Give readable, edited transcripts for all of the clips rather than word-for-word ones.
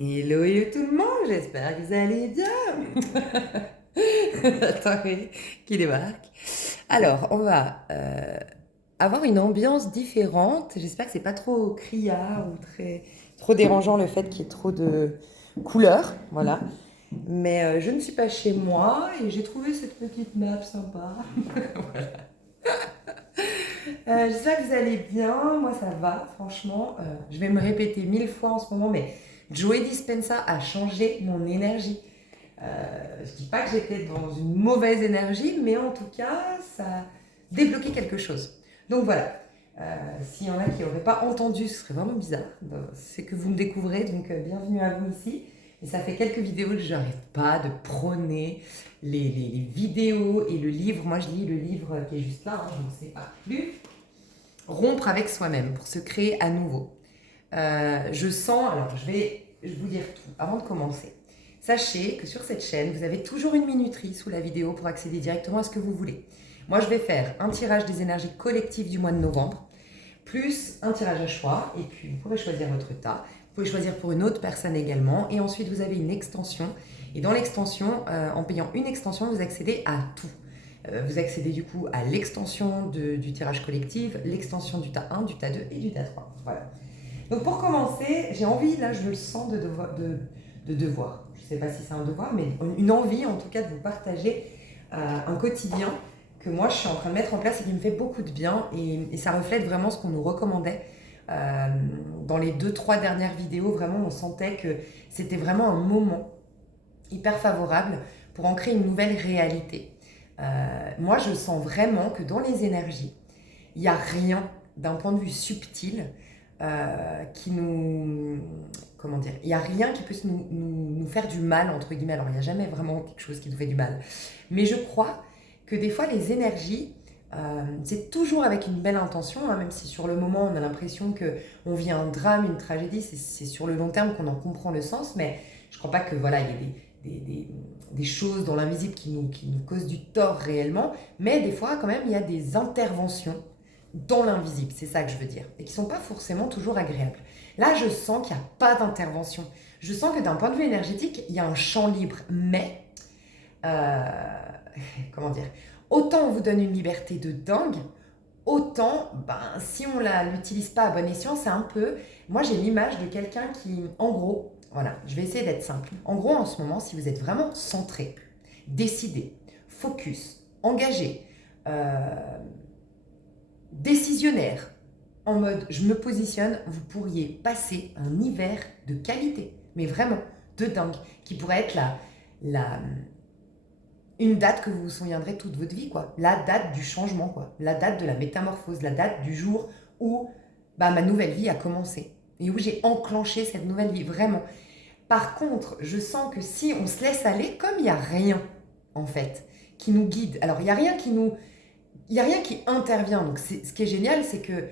Hello, hello tout le monde, j'espère que vous allez bien. Attends, oui, qui débarque. Alors, on va avoir une ambiance différente. J'espère que c'est pas trop criard ou trop dérangeant le fait qu'il y ait trop de couleurs. Voilà. Mais je ne suis pas chez moi et j'ai trouvé cette petite map sympa. J'espère que vous allez bien. Moi, ça va, franchement. Je vais me répéter 1000 fois en ce moment, mais Joey Dispenza a changé mon énergie. Je dis pas que j'étais dans une mauvaise énergie, mais en tout cas, ça a débloqué quelque chose. Donc voilà. S'il y en a qui n'auraient pas entendu, ce serait vraiment bizarre. C'est que vous me découvrez, donc bienvenue à vous ici. Et ça fait quelques vidéos que je n'arrête pas de prôner les vidéos et le livre. Moi, je lis le livre qui est juste là, hein, je ne sais pas plus. Rompre avec soi-même pour se créer à nouveau. Je sens, alors je vais vous dire tout avant de commencer. Sachez que sur cette chaîne, vous avez toujours une minuterie sous la vidéo pour accéder directement à ce que vous voulez. Moi, je vais faire un tirage des énergies collectives du mois de novembre, plus un tirage à choix, et puis vous pourrez choisir votre tas. Vous pouvez choisir pour une autre personne également, et ensuite vous avez une extension. Et dans l'extension, en payant une extension, vous accédez à tout. Vous accédez du coup à l'extension du tirage collectif, l'extension du tas 1, du tas 2 et du tas 3. Voilà. Donc pour commencer, j'ai envie, là je le sens, de devoir. Je ne sais pas si c'est un devoir, mais une envie en tout cas de vous partager un quotidien que moi je suis en train de mettre en place et qui me fait beaucoup de bien. Et ça reflète vraiment ce qu'on nous recommandait. Dans les 2-3 dernières vidéos, vraiment on sentait que c'était vraiment un moment hyper favorable pour ancrer une nouvelle réalité. Moi je sens vraiment que dans les énergies, il n'y a rien d'un point de vue subtil qui nous... Comment dire? Il n'y a rien qui puisse nous faire du mal, entre guillemets. Alors, il n'y a jamais vraiment quelque chose qui nous fait du mal. Mais je crois que des fois, les énergies, c'est toujours avec une belle intention, hein, même si sur le moment, on a l'impression qu'on vit un drame, une tragédie. C'est sur le long terme qu'on en comprend le sens. Mais je ne crois pas que voilà, il y ait des choses dans l'invisible qui nous causent du tort réellement. Mais des fois, quand même, il y a des interventions dans l'invisible, c'est ça que je veux dire, et qui sont pas forcément toujours agréables. Là, je sens qu'il n'y a pas d'intervention. Je sens que d'un point de vue énergétique, il y a un champ libre, mais euh, comment dire, autant on vous donne une liberté de dingue, autant, ben, si on ne l'utilise pas à bon escient, c'est un peu... Moi, j'ai l'image de quelqu'un qui, en gros, voilà, je vais essayer d'être simple. En gros, en ce moment, si vous êtes vraiment centré, décidé, focus, engagé, euh, décisionnaire, en mode je me positionne, vous pourriez passer un hiver de qualité, mais vraiment de dingue, qui pourrait être la, une date que vous vous souviendrez toute votre vie, quoi. La date du changement, quoi. La date de la métamorphose, la date du jour où bah, ma nouvelle vie a commencé et où j'ai enclenché cette nouvelle vie, vraiment. Par contre, je sens que si on se laisse aller, comme il n'y a rien, en fait, qui nous guide, alors il n'y a rien qui nous... Il n'y a rien qui intervient. Donc, ce qui est génial, c'est que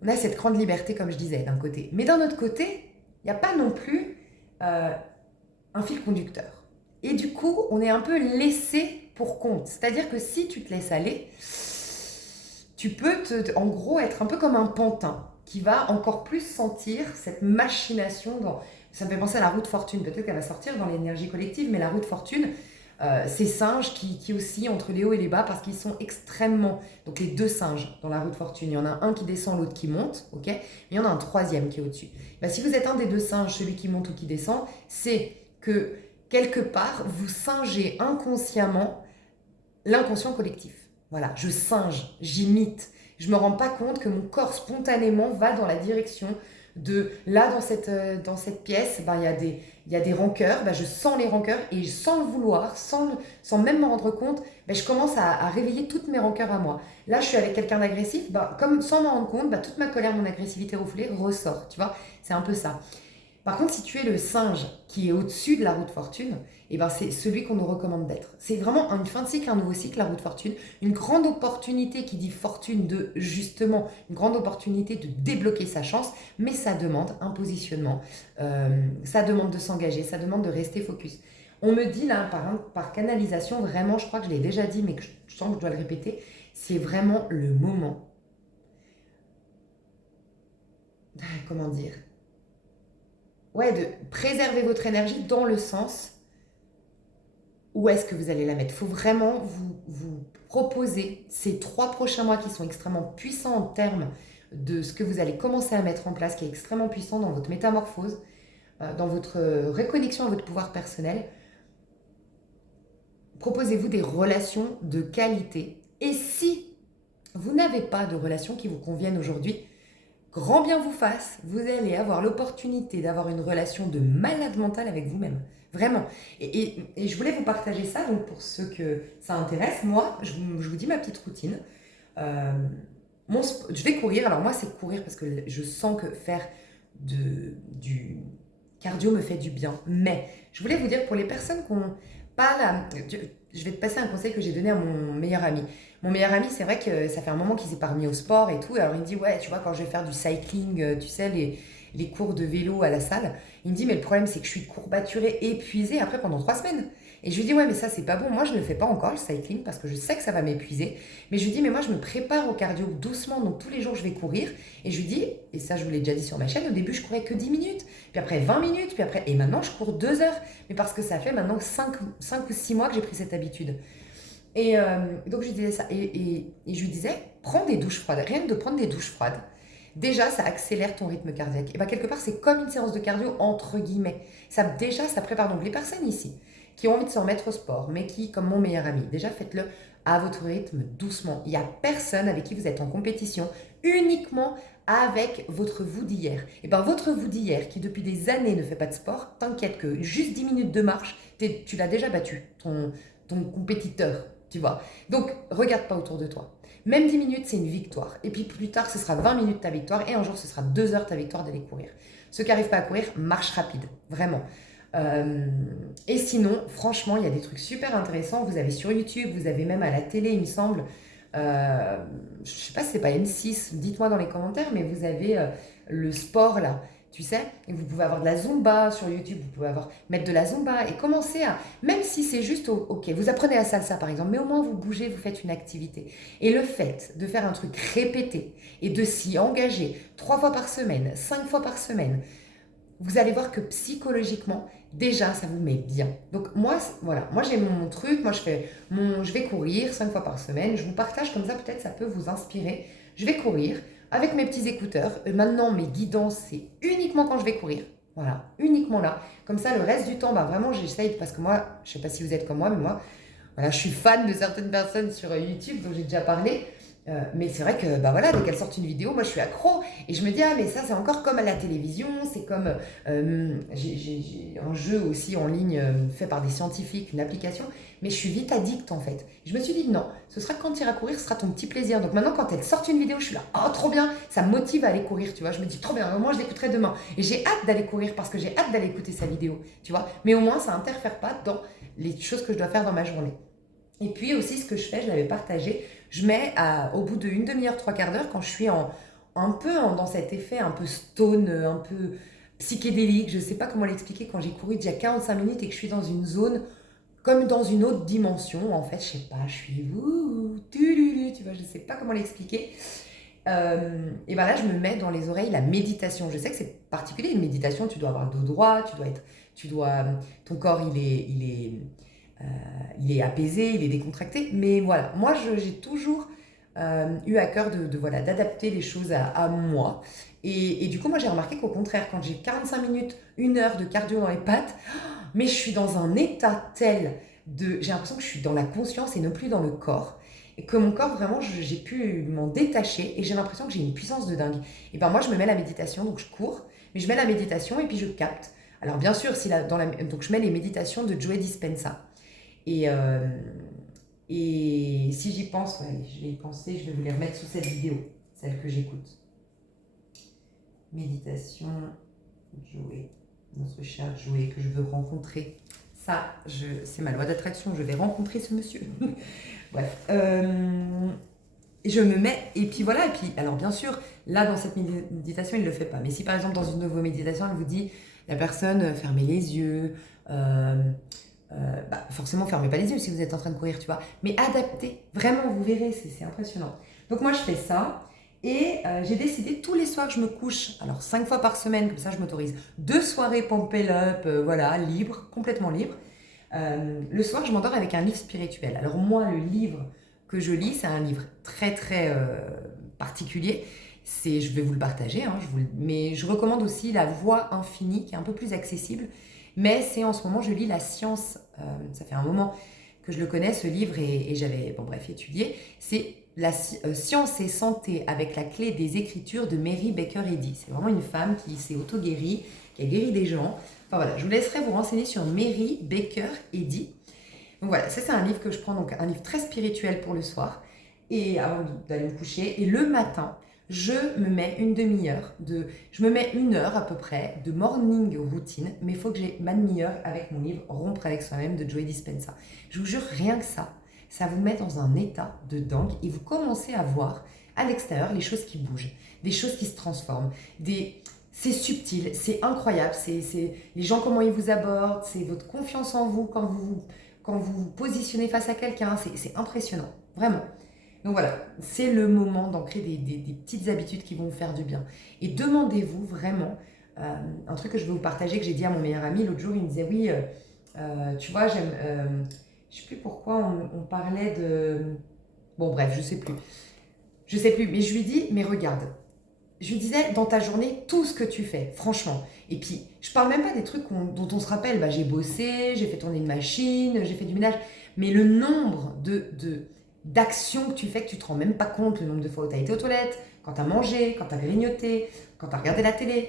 on a cette grande liberté, comme je disais, d'un côté. Mais d'un autre côté, il n'y a pas non plus euh, un fil conducteur. Et du coup, on est un peu laissé pour compte. C'est-à-dire que si tu te laisses aller, tu peux, en gros, être un peu comme un pantin qui va encore plus sentir cette machination dans... Ça me fait penser à la roue de fortune. Peut-être qu'elle va sortir dans l'énergie collective, mais la roue de fortune, ces singes qui oscillent entre les hauts et les bas parce qu'ils sont extrêmement... Donc les deux singes dans la roue de fortune, il y en a un qui descend, l'autre qui monte, ok? Mais il y en a un troisième qui est au-dessus. Ben, si vous êtes un des deux singes, celui qui monte ou qui descend, c'est que quelque part, vous singez inconsciemment l'inconscient collectif. Voilà, je singe, j'imite. Je me rends pas compte que mon corps spontanément va dans la direction de là dans cette pièce, ben, il y a des rancœurs, ben, je sens les rancœurs et sans le vouloir, sans même m'en rendre compte, ben, je commence à réveiller toutes mes rancœurs à moi. Là, je suis avec quelqu'un d'agressif, ben, comme sans m'en rendre compte, ben, toute ma colère, mon agressivité refoulée ressort, tu vois, c'est un peu ça. Par contre, si tu es le singe qui est au-dessus de la roue de fortune, eh ben c'est celui qu'on nous recommande d'être. C'est vraiment une fin de cycle, un nouveau cycle, la roue de fortune. Une grande opportunité qui dit fortune de, justement, une grande opportunité de débloquer sa chance, mais ça demande un positionnement, ça demande de s'engager, ça demande de rester focus. On me dit là, par canalisation, vraiment, je crois que je l'ai déjà dit, mais que je sens que je dois le répéter, c'est vraiment le moment, comment dire, ouais, de préserver votre énergie dans le sens où est-ce que vous allez la mettre. Il faut vraiment vous proposer ces 3 prochains mois qui sont extrêmement puissants en termes de ce que vous allez commencer à mettre en place, qui est extrêmement puissant dans votre métamorphose, dans votre reconnexion à votre pouvoir personnel. Proposez-vous des relations de qualité. Et si vous n'avez pas de relations qui vous conviennent aujourd'hui, grand bien vous fasse, vous allez avoir l'opportunité d'avoir une relation de malade mental avec vous-même. Vraiment. Et je voulais vous partager ça, donc pour ceux que ça intéresse, moi, je vous dis ma petite routine. Euh, je vais courir, alors moi c'est courir parce que je sens que faire du cardio me fait du bien. Mais je voulais vous dire pour les personnes qui ont pas la... Je vais te passer un conseil que j'ai donné à mon meilleur ami. Mon meilleur ami, c'est vrai que ça fait un moment qu'il s'est pas remis au sport et tout. Alors il me dit, ouais, tu vois, quand je vais faire du cycling, tu sais, les cours de vélo à la salle, il me dit, mais le problème, c'est que je suis courbaturée, épuisée après pendant 3 semaines. Et je lui dis, ouais, mais ça, c'est pas bon. Moi, je ne le fais pas encore, le cycling, parce que je sais que ça va m'épuiser. Mais je lui dis, mais moi, je me prépare au cardio doucement. Donc, tous les jours, je vais courir. Et je lui dis, et ça, je vous l'ai déjà dit sur ma chaîne, au début, je courais que 10 minutes. Puis après, 20 minutes. Puis après, et maintenant, je cours 2 heures. Mais parce que ça fait maintenant 5 ou 6 mois que j'ai pris cette habitude. Et donc, je lui disais ça. Et je lui disais, prends des douches froides. Rien que de prendre des douches froides. Déjà, ça accélère ton rythme cardiaque. Et bien, quelque part, c'est comme une séance de cardio, entre guillemets. Déjà, ça prépare donc les personnes ici qui ont envie de se remettre au sport, mais qui, comme mon meilleur ami, déjà faites-le à votre rythme, doucement. Il n'y a personne avec qui vous êtes en compétition, uniquement avec votre vous d'hier. Et bien, votre vous d'hier, qui depuis des années ne fait pas de sport, t'inquiète que juste 10 minutes de marche, tu l'as déjà battu, ton compétiteur, tu vois. Donc, regarde pas autour de toi. Même 10 minutes, c'est une victoire. Et puis plus tard, ce sera 20 minutes ta victoire. Et un jour, ce sera 2 heures ta victoire d'aller courir. Ceux qui n'arrivent pas à courir, marche rapide. Vraiment. Et sinon, franchement, il y a des trucs super intéressants. Vous avez sur YouTube, vous avez même à la télé, il me semble. Je ne sais pas si c'est pas M6, dites-moi dans les commentaires, mais vous avez le sport là. Tu sais, et vous pouvez avoir de la Zumba sur YouTube, vous pouvez mettre de la Zumba et commencer à, même si c'est juste, ok, vous apprenez la salsa par exemple, mais au moins vous bougez, vous faites une activité. Et le fait de faire un truc répété et de s'y engager 3 fois par semaine, 5 fois par semaine, vous allez voir que psychologiquement, déjà, ça vous met bien. Donc moi, voilà, moi j'ai mon truc, moi je vais courir 5 fois par semaine, je vous partage comme ça, peut-être ça peut vous inspirer. Je vais courir avec mes petits écouteurs. Maintenant, mes guidances, c'est uniquement quand je vais courir. Voilà, uniquement là. Comme ça, le reste du temps, bah vraiment, j'essaye, parce que moi, je sais pas si vous êtes comme moi, mais moi, voilà, je suis fan de certaines personnes sur YouTube dont j'ai déjà parlé. Mais c'est vrai que bah voilà, dès qu'elles sortent une vidéo, moi je suis accro et je me dis ah mais ça c'est encore comme à la télévision, c'est comme j'ai un jeu aussi en ligne fait par des scientifiques, une application, mais je suis vite addict en fait. Je me suis dit non, ce sera quand tu iras courir, ce sera ton petit plaisir. Donc maintenant quand elles sortent une vidéo, je suis là oh trop bien, ça me motive à aller courir, tu vois. Je me dis trop bien, au moins je l'écouterai demain et j'ai hâte d'aller courir parce que j'ai hâte d'aller écouter sa vidéo, tu vois. Mais au moins ça interfère pas dans les choses que je dois faire dans ma journée. Et puis aussi, ce que je fais, je l'avais partagé, je mets au bout d'une demi-heure, 3 quarts d'heure, quand je suis dans cet effet un peu stone, un peu psychédélique, je ne sais pas comment l'expliquer, quand j'ai couru déjà 45 minutes et que je suis dans une zone comme dans une autre dimension, en fait, je sais pas, je suis tu vois, je sais pas comment l'expliquer. Et ben là, je me mets dans les oreilles la méditation. Je sais que c'est particulier, une méditation, tu dois avoir le dos droit, ton corps, il est apaisé, il est décontracté. Mais voilà, moi, j'ai toujours eu à cœur voilà, d'adapter les choses à moi. Et du coup, moi, j'ai remarqué qu'au contraire, quand j'ai 45 minutes, 1 heure de cardio dans les pattes, mais je suis dans un état tel j'ai l'impression que je suis dans la conscience et non plus dans le corps. Et que mon corps, vraiment, j'ai pu m'en détacher et j'ai l'impression que j'ai une puissance de dingue. Et ben moi, je me mets la méditation, donc je cours, mais je mets la méditation et puis je capte. Alors bien sûr, donc je mets les méditations de Joe Dispenza. Et, et si j'y pense, ouais, je vais y penser, je vais vous les remettre sous cette vidéo, celle que j'écoute. Méditation, Joey, notre cher Joey que je veux rencontrer. Ça, c'est ma loi d'attraction, je vais rencontrer ce monsieur. Bref, je me mets, et puis voilà, et puis, alors bien sûr, là dans cette méditation, il ne le fait pas. Mais si par exemple dans une de vos méditations, elle vous dit, la personne, fermez les yeux, forcément, fermez pas les yeux si vous êtes en train de courir, tu vois. Mais adaptez, vraiment, vous verrez, c'est impressionnant. Donc moi, je fais ça. Et j'ai décidé tous les soirs que je me couche, alors 5 fois par semaine, comme ça je m'autorise 2 soirées Pampel Up, voilà, libre, complètement libre. Le soir, je m'endors avec un livre spirituel. Alors moi, le livre que je lis, c'est un livre très très particulier. Je vais vous le partager, hein, mais je recommande aussi La Voix Infinie, qui est un peu plus accessible. Mais c'est en ce moment, je lis La Science. Ça fait un moment que je le connais, ce livre, et j'avais, bon bref, étudié. C'est Science et santé avec la clé des écritures de Mary Baker Eddy. C'est vraiment une femme qui s'est auto-guérie, qui a guéri des gens. Enfin voilà, je vous laisserai vous renseigner sur Mary Baker Eddy. Donc voilà, ça c'est un livre que je prends, donc un livre très spirituel pour le soir, et avant d'aller me coucher. Et le matin, je me mets je me mets 1 heure à peu près de morning routine, mais il faut que j'ai ma demi-heure avec mon livre Rompre avec soi-même de Joe Dispenza. Je vous jure, rien que ça vous met dans un état de dingue et vous commencez à voir à l'extérieur les choses qui bougent, des choses qui se transforment, c'est subtil, c'est incroyable, c'est les gens comment ils vous abordent, c'est votre confiance en vous quand vous vous positionnez face à quelqu'un, c'est impressionnant, vraiment. Donc voilà, c'est le moment d'ancrer des petites habitudes qui vont vous faire du bien. Et demandez-vous vraiment, un truc que je vais vous partager, que j'ai dit à mon meilleur ami, l'autre jour il me disait oui, tu vois, je sais plus pourquoi on parlait de... Bon bref, je sais plus, mais je lui dis, mais regarde, je lui disais, dans ta journée, tout ce que tu fais, franchement. Et puis, je parle même pas des trucs dont on se rappelle. Bah, j'ai bossé, j'ai fait tourner une machine, j'ai fait du ménage. Mais le nombre d'actions que tu fais que tu te rends même pas compte, le nombre de fois où tu as été aux toilettes, quand tu as mangé, quand tu as grignoté, quand tu as regardé la télé,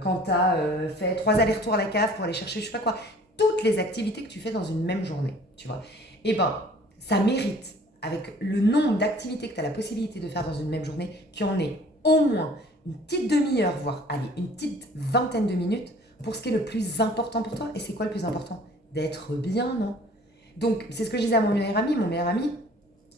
quand tu as fait 3 allers-retours à la cave pour aller chercher je sais pas quoi. Toutes les activités que tu fais dans une même journée, tu vois. Eh ben, ça mérite, avec le nombre d'activités que tu as la possibilité de faire dans une même journée, qu'il y en ait au moins une petite demi-heure, voire allez, une petite vingtaine de minutes pour ce qui est le plus important pour toi. Et c'est quoi le plus important? D'être bien, non? Donc, c'est ce que je disais à mon meilleur ami. Mon meilleur ami,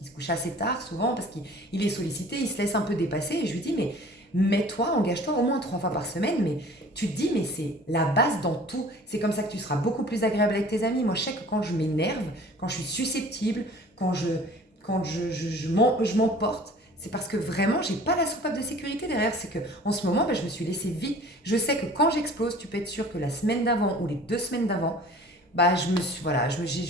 il se couche assez tard, souvent, parce qu'il est sollicité, il se laisse un peu dépasser. Et je lui dis, mais mets-toi, engage-toi au moins 3 fois par semaine. Mais tu te dis, mais c'est la base dans tout. C'est comme ça que tu seras beaucoup plus agréable avec tes amis. Moi, je sais que quand je m'énerve, quand je suis susceptible, quand je m'emporte, c'est parce que vraiment, j'ai pas la soupape de sécurité derrière. C'est que en ce moment, je me suis laissée vite. Je sais que quand j'explose, tu peux être sûr que la semaine d'avant ou les 2 semaines d'avant, je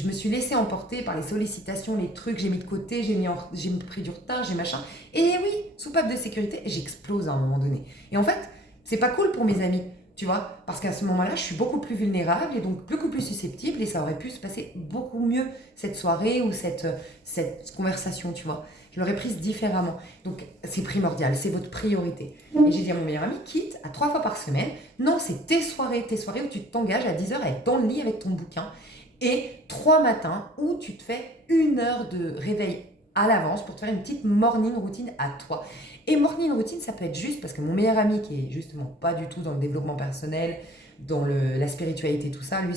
me suis laissée emporter par les sollicitations, les trucs, j'ai mis de côté, j'ai pris du retard, j'ai machin. Et oui, soupape de sécurité, j'explose à un moment donné. Et en fait, c'est pas cool pour mes amis, tu vois, parce qu'à ce moment-là, je suis beaucoup plus vulnérable et donc beaucoup plus susceptible et ça aurait pu se passer beaucoup mieux cette soirée ou cette conversation, tu vois. Je l'aurais prise différemment. Donc, c'est primordial, c'est votre priorité. Et j'ai dit à mon meilleur ami, quitte à 3 fois par semaine, non, c'est tes soirées où tu t'engages à 10 heures à être dans le lit avec ton bouquin et 3 matins où tu te fais 1 heure de réveil à l'avance pour te faire une petite morning routine à toi. Et morning routine, ça peut être juste parce que mon meilleur ami, qui est justement pas du tout dans le développement personnel, dans la spiritualité, tout ça, lui,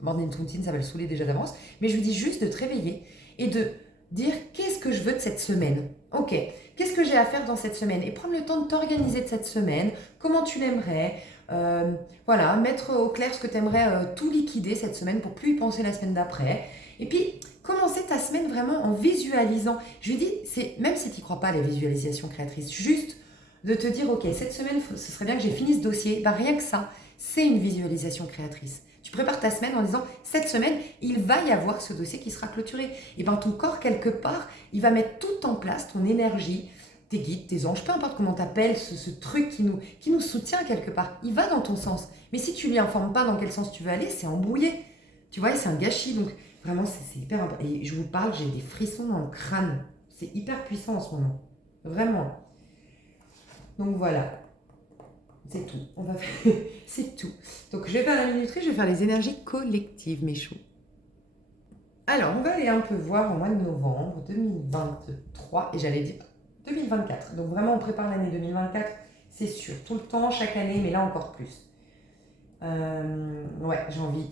morning routine, ça va le saouler déjà d'avance. Mais je lui dis juste de te réveiller et de dire qu'est-ce que je veux de cette semaine. Ok, qu'est-ce que j'ai à faire dans cette semaine et prendre le temps de t'organiser de cette semaine, comment tu l'aimerais, voilà, mettre au clair ce que tu aimerais tout liquider cette semaine pour plus y penser la semaine d'après. Et puis, commencer ta semaine vraiment en visualisant. Je lui dis, même si tu n'y crois pas à la visualisation créatrice, juste de te dire, ok, cette semaine, ce serait bien que j'ai fini ce dossier. Ben, rien que ça, c'est une visualisation créatrice. Tu prépares ta semaine en disant, cette semaine, il va y avoir ce dossier qui sera clôturé. Et bien ton corps, quelque part, il va mettre tout en place, ton énergie, tes guides, tes anges, peu importe comment tu appelles ce truc qui nous soutient quelque part. Il va dans ton sens. Mais si tu ne lui informes pas dans quel sens tu veux aller, c'est embrouillé. Tu vois, c'est un gâchis. Donc vraiment, c'est hyper important. Et je vous parle, j'ai des frissons dans le crâne. C'est hyper puissant en ce moment. Vraiment. Donc voilà. C'est tout. C'est tout. Donc, je vais faire la minuterie, je vais faire les énergies collectives, mes choux. Alors, on va aller un peu voir au mois de novembre 2023, et j'allais dire 2024. Donc, vraiment, on prépare l'année 2024, c'est sûr. Tout le temps, chaque année, mais là encore plus. Ouais, j'ai envie,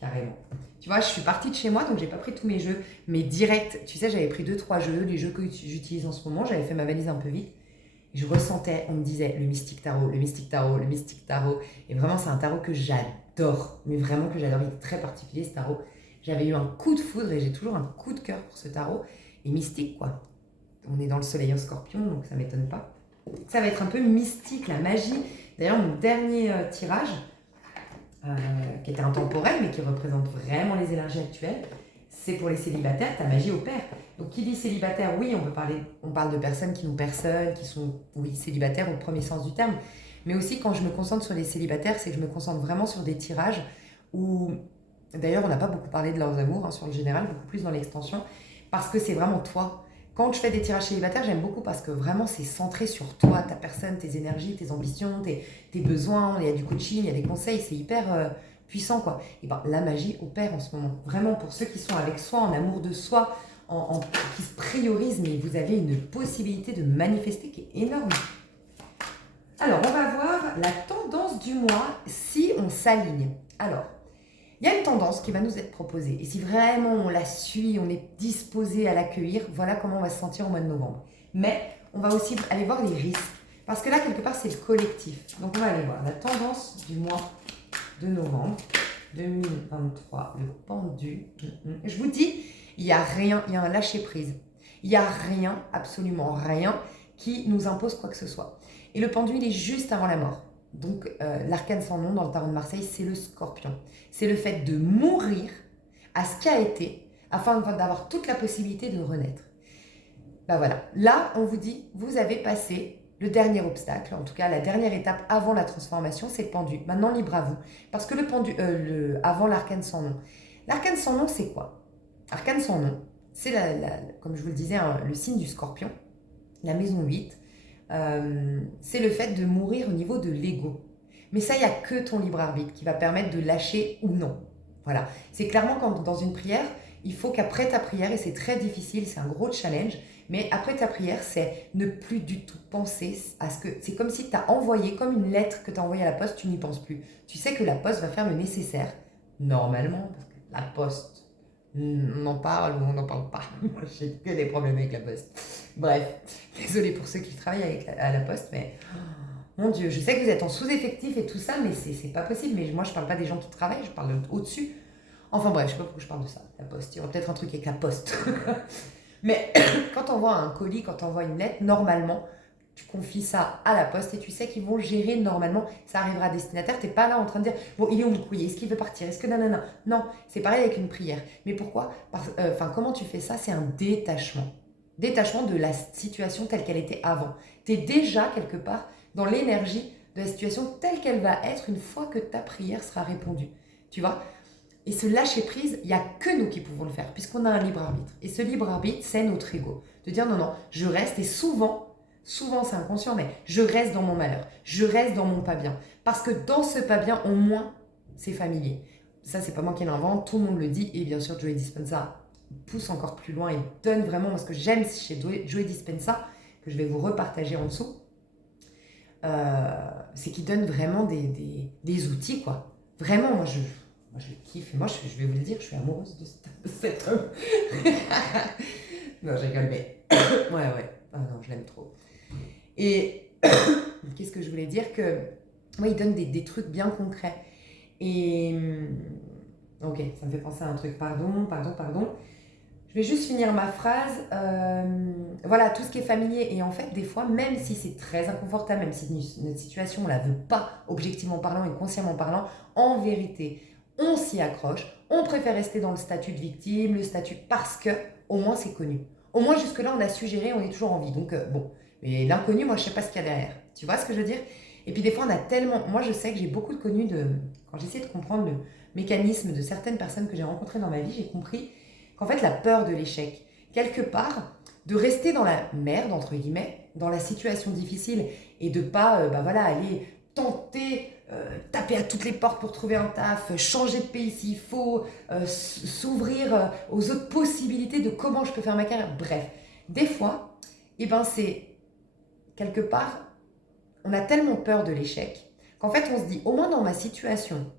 carrément. Tu vois, je suis partie de chez moi, donc j'ai pas pris tous mes jeux, mais direct, tu sais, j'avais pris 2-3 jeux, les jeux que j'utilise en ce moment, j'avais fait ma valise un peu vite. Je ressentais, on me disait le mystique tarot, le mystique tarot, le mystique tarot. Et vraiment, c'est un tarot que j'adore, mais vraiment que j'adore. Il est très particulier ce tarot. J'avais eu un coup de foudre et j'ai toujours un coup de cœur pour ce tarot. Et mystique, quoi. on est dans le soleil en scorpion, donc ça ne m'étonne pas. Ça va être un peu mystique, la magie. D'ailleurs, mon dernier tirage, qui était intemporel, mais qui représente vraiment les énergies actuelles, c'est pour les célibataires, ta magie opère. Donc, qui dit célibataire, oui, on parle de personnes qui n'ont personne, qui sont, oui, célibataires au premier sens du terme. Mais aussi, quand je me concentre sur les célibataires, c'est que je me concentre vraiment sur des tirages où, d'ailleurs, on n'a pas beaucoup parlé de leurs amours, hein, sur le général, beaucoup plus dans l'extension, parce que c'est vraiment toi. Quand je fais des tirages célibataires, j'aime beaucoup parce que vraiment, c'est centré sur toi, ta personne, tes énergies, tes ambitions, tes besoins. Il y a du coaching, il y a des conseils, c'est hyper puissant, quoi. Et ben, la magie opère en ce moment. Vraiment, pour ceux qui sont avec soi, en amour de soi, qui se priorisent, mais vous avez une possibilité de manifester qui est énorme. Alors, on va voir la tendance du mois si on s'aligne. Alors, il y a une tendance qui va nous être proposée. Et si vraiment on la suit, on est disposé à l'accueillir, voilà comment on va se sentir au mois de novembre. Mais on va aussi aller voir les risques. Parce que là, quelque part, c'est le collectif. Donc, on va aller voir la tendance du mois de novembre 2023, le pendu. Je vous dis, il n'y a rien, il y a un lâcher-prise. Il n'y a rien, absolument rien, qui nous impose quoi que ce soit. Et le pendu, il est juste avant la mort. Donc, l'arcane sans nom dans le tarot de Marseille, c'est le scorpion. C'est le fait de mourir à ce qui a été, afin d'avoir toute la possibilité de renaître. Ben voilà, là, on vous dit, vous avez passé le dernier obstacle, en tout cas la dernière étape avant la transformation, c'est le pendu. Maintenant, libre à vous. Parce que le pendu, avant l'arcane sans nom. L'arcane sans nom, c'est quoi? L'arcane sans nom, c'est, comme je vous le disais, le signe du scorpion, la maison 8. C'est le fait de mourir au niveau de l'ego. Mais ça, il n'y a que ton libre arbitre qui va permettre de lâcher ou non. Voilà. C'est clairement comme dans une prière, il faut qu'après ta prière, et c'est très difficile, c'est un gros challenge, mais après ta prière, c'est ne plus du tout penser à ce que... C'est comme si tu as envoyé, comme une lettre que tu as envoyée à la poste, tu n'y penses plus. Tu sais que la poste va faire le nécessaire, normalement, parce que la poste, on en parle ou on n'en parle pas. Moi, j'ai que des problèmes avec la poste. Bref, désolée pour ceux qui travaillent à la poste, mais... Mon Dieu, je sais que vous êtes en sous-effectif et tout ça, mais c'est pas possible. Mais moi, je parle pas des gens qui travaillent, je parle au-dessus. Enfin bref, je sais pas pourquoi je parle de ça, la poste. Il y aura peut-être un truc avec la poste. Mais quand on envoie un colis, quand on envoie une lettre, normalement, tu confies ça à la poste et tu sais qu'ils vont gérer normalement. Ça arrivera à destinataire, t'es pas là en train de dire « Bon, il est où mon courrier? Est-ce qu'il veut partir? Est-ce que nanana ?» Non, c'est pareil avec une prière. Mais pourquoi? Comment tu fais ça? C'est un détachement. Détachement de la situation telle qu'elle était avant. Tu es déjà quelque part dans l'énergie de la situation telle qu'elle va être une fois que ta prière sera répondue. Tu vois? Et ce lâcher-prise, il n'y a que nous qui pouvons le faire, puisqu'on a un libre arbitre. Et ce libre arbitre, c'est notre ego. De dire non, non, je reste, et souvent c'est inconscient, mais je reste dans mon malheur, je reste dans mon pas bien. Parce que dans ce pas bien, au moins, c'est familier. Ça, c'est pas moi qui l'invente, tout le monde le dit, et bien sûr, Joe Dispenza pousse encore plus loin et donne vraiment, moi, ce que j'aime chez Joe Dispenza, que je vais vous repartager en dessous, c'est qu'il donne vraiment des outils, quoi. Vraiment, moi, je le kiffe. Moi, je vais vous le dire, je suis amoureuse de cet homme. Non, je rigole, mais... ouais. Ah non, je l'aime trop. Et qu'est-ce que je voulais dire? Que moi, il donne des trucs bien concrets. Et... Ok, ça me fait penser à un truc. Pardon. Je vais juste finir ma phrase. Voilà, tout ce qui est familier. Et en fait, des fois, même si c'est très inconfortable, même si notre situation, on ne la veut pas, objectivement parlant et consciemment parlant, en vérité, on s'y accroche. On préfère rester dans le statut de victime, le statut parce que, au moins, c'est connu. Au moins, jusque-là, on a su gérer, on est toujours en vie. Donc, bon. Mais l'inconnu, moi, je ne sais pas ce qu'il y a derrière. Tu vois ce que je veux dire? Et puis, des fois, on a tellement... Moi, je sais que j'ai beaucoup de connus de... Quand j'essaie de comprendre le mécanisme de certaines personnes que j'ai rencontrées dans ma vie, j'ai compris qu'en fait, la peur de l'échec, quelque part, de rester dans la merde, entre guillemets, dans la situation difficile et de pas aller tenter, taper à toutes les portes pour trouver un taf, changer de pays s'il faut, s'ouvrir aux autres possibilités de comment je peux faire ma carrière. Bref, des fois, c'est quelque part, on a tellement peur de l'échec qu'en fait, on se dit, au moins dans ma situation,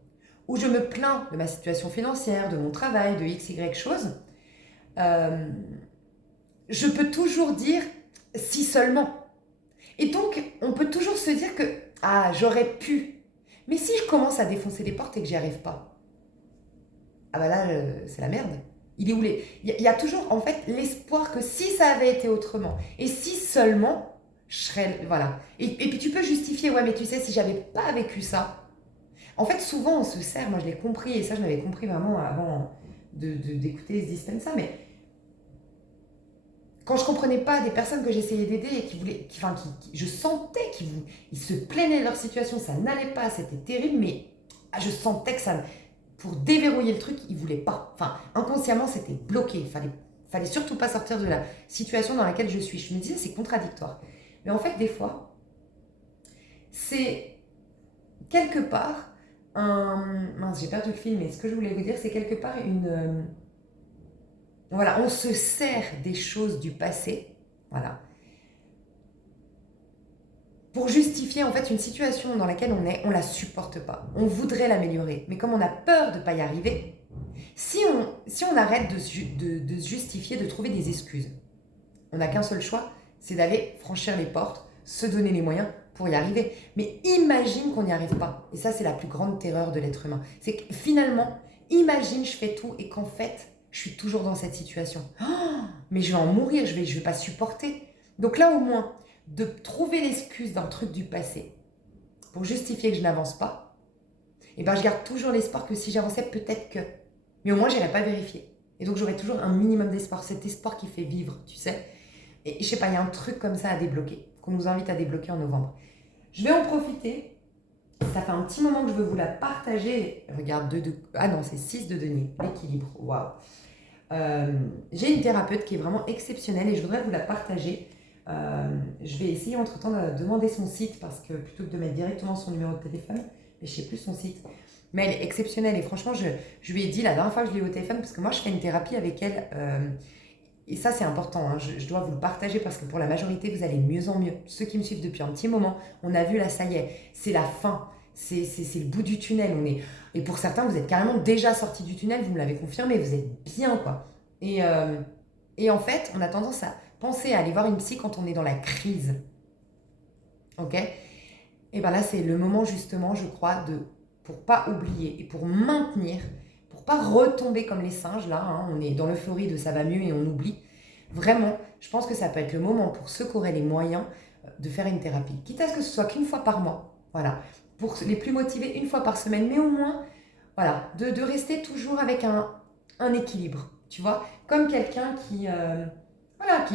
où je me plains de ma situation financière, de mon travail, de x, y chose, je peux toujours dire si seulement. Et donc, on peut toujours se dire que j'aurais pu. Mais si je commence à défoncer des portes et que j'y arrive pas, là, c'est la merde. Il est où il y a toujours, en fait, l'espoir que si ça avait été autrement, et si seulement, je serais... Voilà. Et puis tu peux justifier, ouais, mais tu sais, si j'avais pas vécu ça... En fait, souvent, on se sert, moi je l'ai compris, et ça, je l'avais compris vraiment avant d'écouter Dispensa, mais quand je comprenais pas des personnes que j'essayais d'aider et qui voulaient... je sentais ils se plaignaient de leur situation, ça n'allait pas, c'était terrible, mais je sentais que ça... Pour déverrouiller le truc, ils voulaient pas. Enfin, inconsciemment, c'était bloqué. Fallait surtout pas sortir de la situation dans laquelle je suis. Je me disais, c'est contradictoire. Mais en fait, des fois, c'est quelque part mince, j'ai perdu le film, mais ce que je voulais vous dire, c'est quelque part voilà, on se sert des choses du passé, voilà, pour justifier en fait une situation dans laquelle on la supporte pas. On voudrait l'améliorer, mais comme on a peur de pas y arriver, si on arrête de se justifier, de trouver des excuses, on n'a qu'un seul choix, c'est d'aller franchir les portes, se donner les moyens pour y arriver. Mais imagine qu'on n'y arrive pas. Et ça, c'est la plus grande terreur de l'être humain. C'est que finalement, imagine je fais tout et qu'en fait, je suis toujours dans cette situation. Oh, mais je vais en mourir, je vais pas supporter. Donc là, au moins, de trouver l'excuse d'un truc du passé pour justifier que je n'avance pas, et ben je garde toujours l'espoir que si j'avançais, peut-être que... Mais au moins, je n'irai pas vérifier. Et donc, j'aurai toujours un minimum d'espoir. Cet espoir qui fait vivre, tu sais. Et je sais pas, il y a un truc comme ça à débloquer, qu'on nous invite à débloquer en novembre. Je vais en profiter. Ça fait un petit moment que je veux vous la partager. Regarde, ah non, c'est 6 de denier. L'équilibre, waouh. J'ai une thérapeute qui est vraiment exceptionnelle et je voudrais vous la partager. Je vais essayer entre-temps de demander son site parce que plutôt que de mettre directement son numéro de téléphone, mais je ne sais plus son site. Mais elle est exceptionnelle et franchement, je lui ai dit la dernière fois que je l'ai eu au téléphone, parce que moi je fais une thérapie avec elle, et ça c'est important, hein, je dois vous le partager parce que pour la majorité vous allez de mieux en mieux. Ceux qui me suivent depuis un petit moment, on a vu là, ça y est, c'est la fin, c'est le bout du tunnel. Et pour certains, vous êtes carrément déjà sortis du tunnel, vous me l'avez confirmé, vous êtes bien quoi. Et en fait, on a tendance à penser à aller voir une psy quand on est dans la crise. Ok ? Et bien là, c'est le moment justement, je crois, pour pas oublier et pour maintenir, pour pas retomber comme les singes là, hein, on est dans l'euphorie de ça va mieux et on oublie. Vraiment, je pense que ça peut être le moment pour ceux qui auraient les moyens de faire une thérapie. Quitte à ce que ce soit qu'une fois par mois, voilà. Pour les plus motivés, une fois par semaine, mais au moins, voilà, de rester toujours avec un équilibre, tu vois. Comme quelqu'un voilà,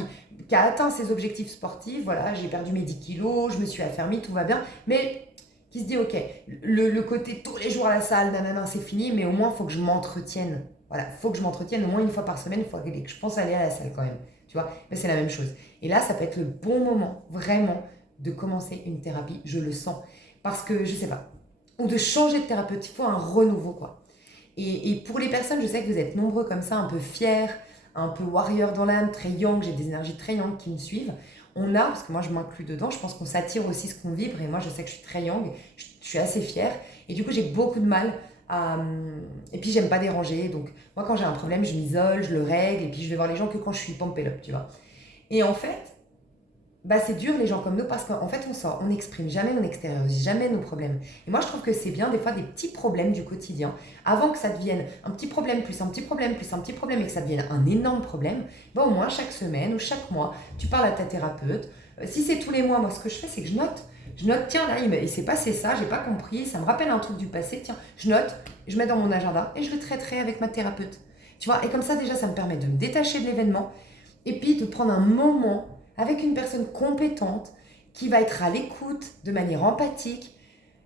qui a atteint ses objectifs sportifs, voilà, j'ai perdu mes 10 kilos, je me suis affermie, tout va bien, mais qui se dit, ok, le côté tous les jours à la salle, nanana, c'est fini, mais au moins, il faut que je m'entretienne. Voilà, il faut que je m'entretienne au moins une fois par semaine, il faut que je pense aller à la salle quand même, tu vois, mais c'est la même chose. Et là, ça peut être le bon moment, vraiment, de commencer une thérapie, je le sens, parce que, je sais pas, ou de changer de thérapeute, il faut un renouveau, quoi. Et pour les personnes, je sais que vous êtes nombreux comme ça, un peu fiers, un peu warrior dans l'âme, très yang, j'ai des énergies très yang qui me suivent. Parce que moi je m'inclus dedans, je pense qu'on s'attire aussi ce qu'on vibre, et moi je sais que je suis très yang, je suis assez fière, et du coup j'ai beaucoup de mal à... Et puis j'aime pas déranger, donc moi quand j'ai un problème, je m'isole, je le règle, et puis je vais voir les gens que quand je suis pumped up, tu vois. Et en fait, bah c'est dur les gens comme nous parce qu'en fait on n'exprime jamais, on n'extériorise jamais nos problèmes. Et moi je trouve que c'est bien des fois des petits problèmes du quotidien, avant que ça devienne un petit problème plus un petit problème plus un petit problème et que ça devienne un énorme problème, bah au moins chaque semaine ou chaque mois tu parles à ta thérapeute. Si c'est tous les mois, moi ce que je fais c'est que je note, tiens là il s'est passé ça, j'ai pas compris, ça me rappelle un truc du passé, tiens je note, je mets dans mon agenda et je le traiterai avec ma thérapeute. Tu vois, et comme ça déjà ça me permet de me détacher de l'événement et puis de prendre un moment avec une personne compétente qui va être à l'écoute de manière empathique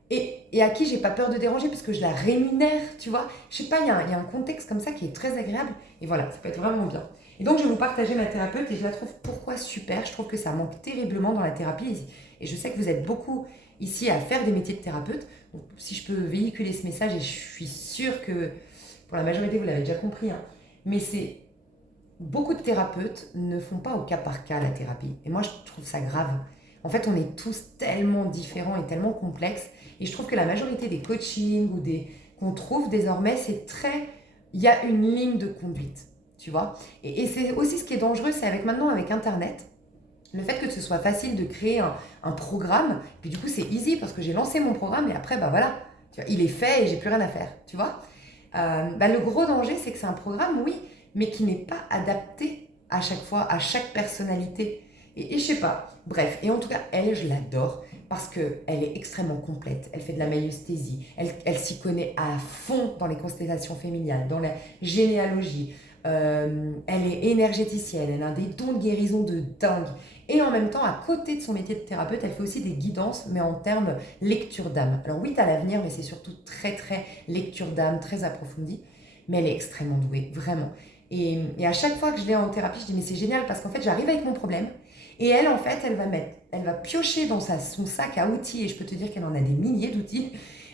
et à qui j'ai pas peur de déranger parce que je la rémunère, tu vois. Je sais pas, il y a un contexte comme ça qui est très agréable et voilà, ça peut être vraiment bien. Et donc je vais vous partager ma thérapeute et je la trouve pourquoi super. Je trouve que ça manque terriblement dans la thérapie et je sais que vous êtes beaucoup ici à faire des métiers de thérapeute. Donc si je peux véhiculer ce message, et je suis sûre que pour la majorité vous l'avez déjà compris, hein, mais c'est... Beaucoup de thérapeutes ne font pas au cas par cas la thérapie. Et moi, je trouve ça grave. En fait, on est tous tellement différents et tellement complexes. Et je trouve que la majorité des coachings qu'on trouve désormais, c'est très... Il y a une ligne de conduite, tu vois. Et c'est aussi ce qui est dangereux, c'est maintenant avec Internet, le fait que ce soit facile de créer un programme. Puis du coup, c'est easy parce que j'ai lancé mon programme et après, bah voilà, tu vois, il est fait et j'ai plus rien à faire, tu vois. Le gros danger, c'est que c'est un programme, oui, mais qui n'est pas adapté à chaque fois, à chaque personnalité. Et je sais pas, bref. Et en tout cas, elle, je l'adore parce qu'elle est extrêmement complète. Elle fait de la maïeusthésie, elle s'y connaît à fond dans les constellations familiales, dans la généalogie. Elle est énergéticienne, elle a des dons de guérison de dingue. Et en même temps, à côté de son métier de thérapeute, elle fait aussi des guidances, mais en termes lecture d'âme. Alors oui, tu as l'avenir, mais c'est surtout très, très lecture d'âme, très approfondie. Mais elle est extrêmement douée, vraiment. Et à chaque fois que je l'ai en thérapie, je dis mais c'est génial parce qu'en fait, j'arrive avec mon problème. Et elle, en fait, elle va piocher dans son sac à outils, et je peux te dire qu'elle en a des milliers d'outils.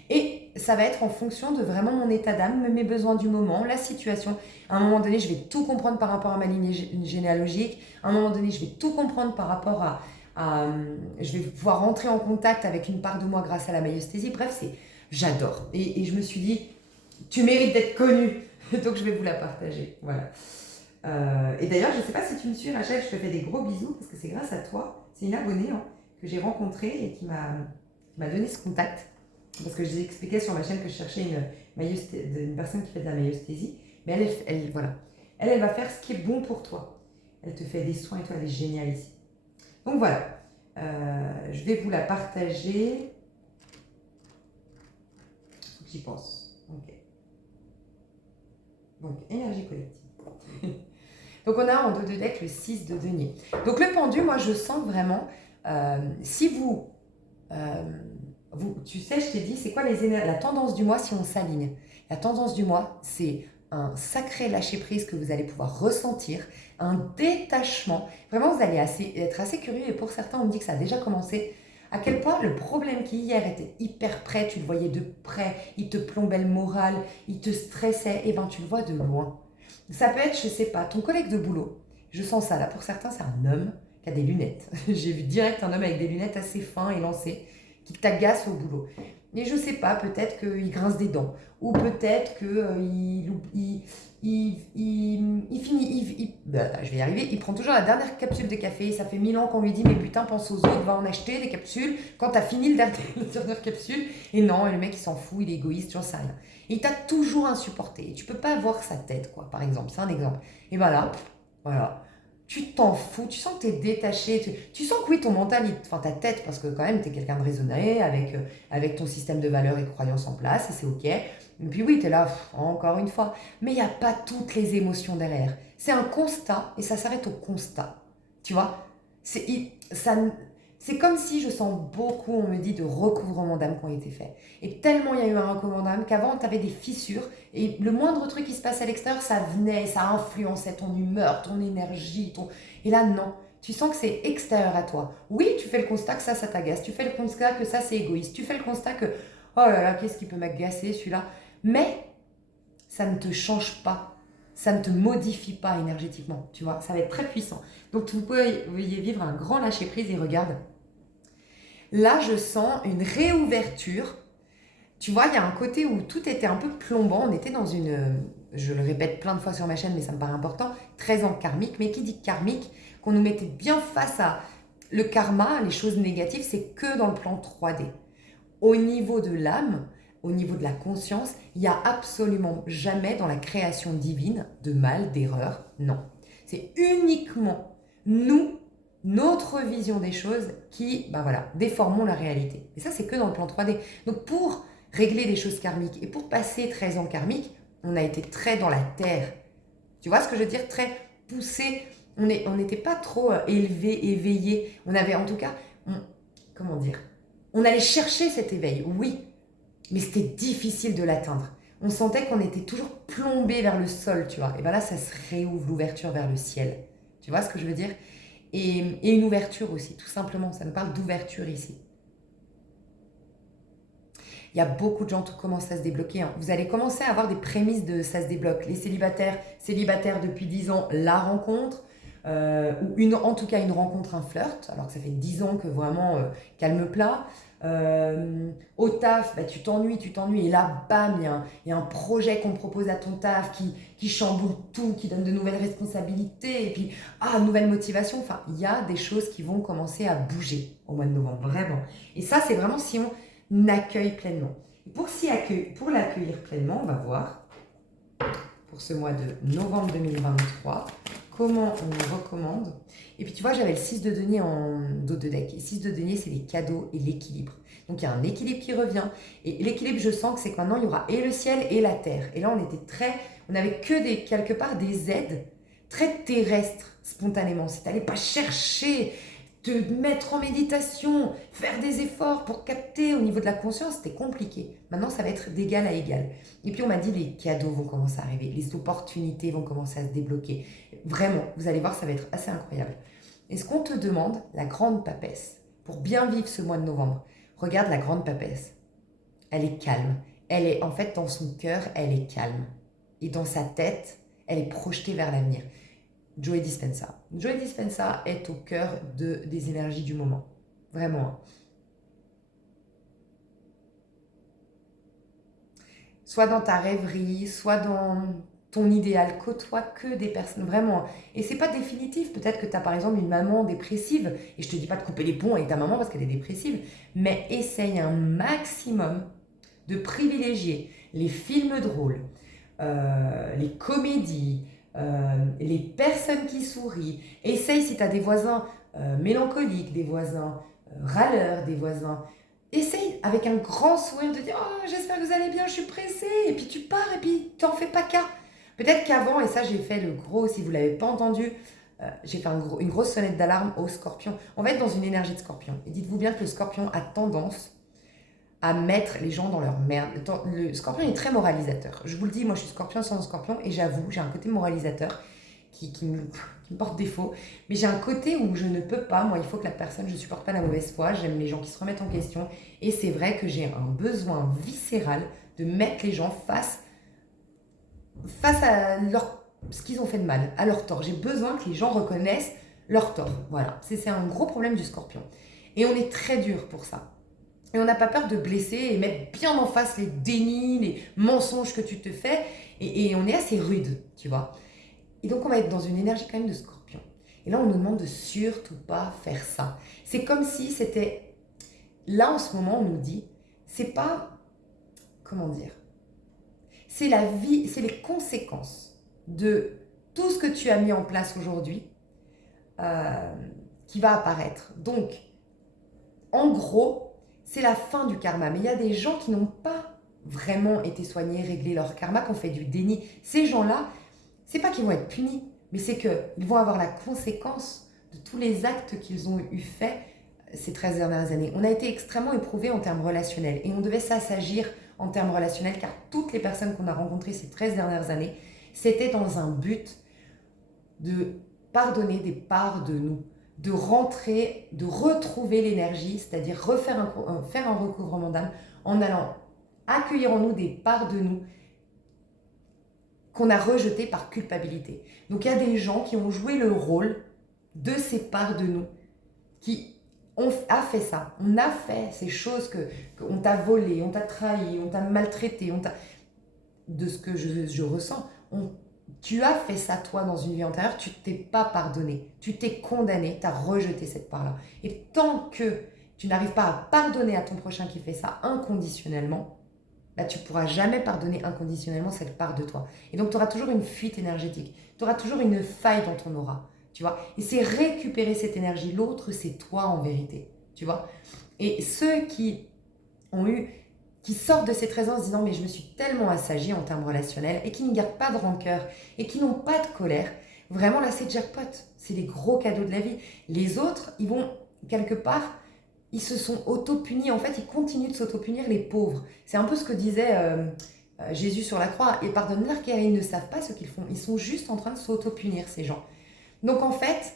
Et ça va être en fonction de vraiment mon état d'âme, mes besoins du moment, la situation. À un moment donné, je vais tout comprendre par rapport à ma ligne généalogique. À un moment donné, je vais tout comprendre par rapport je vais pouvoir rentrer en contact avec une part de moi grâce à la maïeusthésie. Bref, j'adore. Et je me suis dit, tu mérites d'être connue. Donc, je vais vous la partager. Voilà. Et d'ailleurs, je ne sais pas si tu me suis, Rachel, je te fais des gros bisous parce que c'est grâce à toi. C'est une abonnée que j'ai rencontrée et qui m'a donné ce contact. Parce que je vous expliquais sur ma chaîne que je cherchais une personne qui fait de la maïeusthésie. Mais voilà. Elle va faire ce qui est bon pour toi. Elle te fait des soins et toi, elle est géniale ici. Donc voilà. Je vais vous la partager. Faut que j'y pense. Ok. Donc, énergie collective. Donc, on a en dos de deck le 6 de denier. Donc, le pendu, moi, je sens vraiment, si tu sais, je t'ai dit, c'est quoi la tendance du mois si on s'aligne? La tendance du mois, c'est un sacré lâcher-prise que vous allez pouvoir ressentir, un détachement. Vraiment, vous allez être assez curieux, et pour certains, on me dit que ça a déjà commencé. À quel point le problème qui hier était hyper près, tu le voyais de près, il te plombait le moral, il te stressait, et ben tu le vois de loin. Ça peut être, je sais pas, ton collègue de boulot. Je sens ça là. Pour certains, c'est un homme qui a des lunettes. J'ai vu direct un homme avec des lunettes assez fins et lancées qui t'agace au boulot. Et je sais pas, peut-être qu'il grince des dents, ou peut-être qu'il je vais y arriver, il prend toujours la dernière capsule de café, ça fait 1000 ans qu'on lui dit mais putain pense aux autres, va en acheter des capsules quand t'as fini la dernière capsule, et non, le mec il s'en fout, il est égoïste, j'en sais rien. Il t'a toujours insupporté, tu peux pas voir sa tête quoi, par exemple, c'est un exemple. Et voilà, tu t'en fous, tu sens que tu es détaché, tu sens que oui, ton mental, enfin ta tête, parce que quand même, tu es quelqu'un de raisonné, avec ton système de valeurs et de croyances en place, et c'est ok. Et puis oui, tu es là, encore une fois. Mais il n'y a pas toutes les émotions derrière. C'est un constat, et ça s'arrête au constat. Tu vois, c'est comme si je sens beaucoup, on me dit, de recouvrements d'âme qui ont été faits. Et tellement il y a eu un recouvrement d'âme qu'avant, tu avais des fissures. Et le moindre truc qui se passe à l'extérieur, ça venait, ça influençait ton humeur, ton énergie. Et là, non. Tu sens que c'est extérieur à toi. Oui, tu fais le constat que ça t'agace. Tu fais le constat que ça, c'est égoïste. Tu fais le constat que, oh là là, qu'est-ce qui peut m'agacer, celui-là. Mais ça ne te change pas. Ça ne te modifie pas énergétiquement. Tu vois, ça va être très puissant. Donc, vous pourriez vivre un grand lâcher-prise et regarde. Là, je sens une réouverture. Tu vois, il y a un côté où tout était un peu plombant. On était dans je le répète plein de fois sur ma chaîne, mais ça me paraît important, 13 ans karmique. Mais qui dit karmique, qu'on nous mettait bien face à le karma, les choses négatives, c'est que dans le plan 3D. Au niveau de l'âme, au niveau de la conscience, il n'y a absolument jamais dans la création divine de mal, d'erreur. Non. C'est uniquement nous, notre vision des choses qui, déformons la réalité. Et ça, c'est que dans le plan 3D. Donc, pour régler des choses karmiques et pour passer 13 ans karmiques, on a été très dans la terre. Tu vois ce que je veux dire? Très poussé. On n'était pas trop élevé, éveillé. On avait en tout cas, comment dire? On allait chercher cet éveil, oui, mais c'était difficile de l'atteindre. On sentait qu'on était toujours plombé vers le sol, tu vois. Et bien là, ça se réouvre, l'ouverture vers le ciel. Tu vois ce que je veux dire? Et une ouverture aussi, tout simplement. Ça me parle d'ouverture ici. Il y a beaucoup de gens qui commencent à se débloquer. Hein. Vous allez commencer à avoir des prémices de ça se débloque. Les célibataires depuis 10 ans, la rencontre, ou en tout cas une rencontre, un flirt, alors que ça fait 10 ans que vraiment calme plat. Au taf, tu t'ennuies, et là, bam, il y a un projet qu'on propose à ton taf qui chamboule tout, qui donne de nouvelles responsabilités, et puis, nouvelle motivation. Enfin, il y a des choses qui vont commencer à bouger au mois de novembre, vraiment. Et ça, c'est vraiment si on accueille pleinement. Et pour l'accueillir pleinement, on va voir. pour ce mois de novembre 2023. Comment on nous recommande. Et puis tu vois, j'avais le 6 de denier en dos de deck. Et 6 de denier, c'est les cadeaux et l'équilibre. Donc il y a un équilibre qui revient. Et l'équilibre, je sens que c'est que maintenant, il y aura et le ciel et la terre. Et là, on n'avait que quelque part des aides très terrestres, spontanément. Si tu n'allais pas chercher, te mettre en méditation, faire des efforts pour capter au niveau de la conscience, c'était compliqué. Maintenant, ça va être d'égal à égal. Et puis, on m'a dit, les cadeaux vont commencer à arriver, les opportunités vont commencer à se débloquer. Vraiment, vous allez voir, ça va être assez incroyable. Et ce qu'on te demande, la grande papesse, pour bien vivre ce mois de novembre, regarde la grande papesse. Elle est calme. Elle est, en fait, dans son cœur, elle est calme. Et dans sa tête, elle est projetée vers l'avenir. Joe Dispenza. Joe Dispenza est au cœur des énergies du moment. Vraiment. Soit dans ta rêverie, soit dans ton idéal, côtoie que des personnes, vraiment. Et c'est pas définitif. Peut-être que tu as par exemple une maman dépressive, et je te dis pas de couper les ponts avec ta maman parce qu'elle est dépressive, mais essaye un maximum de privilégier les films drôles, les comédies, les personnes qui sourient. Essaye si tu as des voisins mélancoliques, des voisins râleurs, des voisins. Essaye avec un grand sourire de dire oh, j'espère que vous allez bien, je suis pressée. Et puis tu pars et puis t'en fais pas cas. Peut-être qu'avant, et ça j'ai fait le gros, si vous ne l'avez pas entendu, j'ai fait une grosse sonnette d'alarme au scorpion. On va être dans une énergie de scorpion. Et dites-vous bien que le scorpion a tendance à mettre les gens dans leur merde. Le scorpion est très moralisateur. Je vous le dis, moi je suis scorpion sans scorpion et j'avoue, j'ai un côté moralisateur qui me porte défaut. Mais j'ai un côté où je ne peux pas, moi il faut que la personne, je ne supporte pas la mauvaise foi, j'aime les gens qui se remettent en question. Et c'est vrai que j'ai un besoin viscéral de mettre les gens face à ce qu'ils ont fait de mal, à leur tort. J'ai besoin que les gens reconnaissent leur tort. Voilà, c'est un gros problème du scorpion. Et on est très dur pour ça. Et on n'a pas peur de blesser et mettre bien en face les dénis, les mensonges que tu te fais. Et on est assez rude, tu vois. Et donc on va être dans une énergie quand même de scorpion. Et là on nous demande de surtout pas faire ça. C'est comme si c'était... Là en ce moment on nous dit, c'est pas... Comment dire? C'est la vie, c'est les conséquences de tout ce que tu as mis en place aujourd'hui qui va apparaître. Donc, en gros, c'est la fin du karma. Mais il y a des gens qui n'ont pas vraiment été soignés, réglé leur karma, qui ont fait du déni. Ces gens-là, c'est pas qu'ils vont être punis, mais c'est qu'ils vont avoir la conséquence de tous les actes qu'ils ont eu faits ces 13 dernières années. On a été extrêmement éprouvés en termes relationnels et on devait s'assagir en termes relationnels car toutes les personnes qu'on a rencontrées ces 13 dernières années, c'était dans un but de pardonner des parts de nous, de rentrer, de retrouver l'énergie, c'est-à-dire faire un recouvrement d'âme en allant accueillir en nous des parts de nous qu'on a rejetées par culpabilité. Donc il y a des gens qui ont joué le rôle de ces parts de nous, on a fait ça, on a fait ces choses qu'on t'a volé, on t'a trahi, on t'a maltraité, de ce que je ressens, tu as fait ça toi dans une vie antérieure, tu ne t'es pas pardonné, tu t'es condamné, tu as rejeté cette part-là. Et tant que tu n'arrives pas à pardonner à ton prochain qui fait ça inconditionnellement, bah, tu ne pourras jamais pardonner inconditionnellement cette part de toi. Et donc tu auras toujours une fuite énergétique, tu auras toujours une faille dans ton aura. Tu vois, et c'est récupérer cette énergie. L'autre, c'est toi en vérité. Tu vois. Et ceux qui sortent de cette résonance en se disant mais je me suis tellement assagie en termes relationnels et qui ne gardent pas de rancœur et qui n'ont pas de colère, vraiment là c'est jackpot. C'est les gros cadeaux de la vie. Les autres, ils vont quelque part, ils se sont auto-punis. En fait, ils continuent de s'auto-punir les pauvres. C'est un peu ce que disait Jésus sur la croix. Et pardonne-leur car ils ne savent pas ce qu'ils font. Ils sont juste en train de s'auto-punir ces gens. Donc en fait,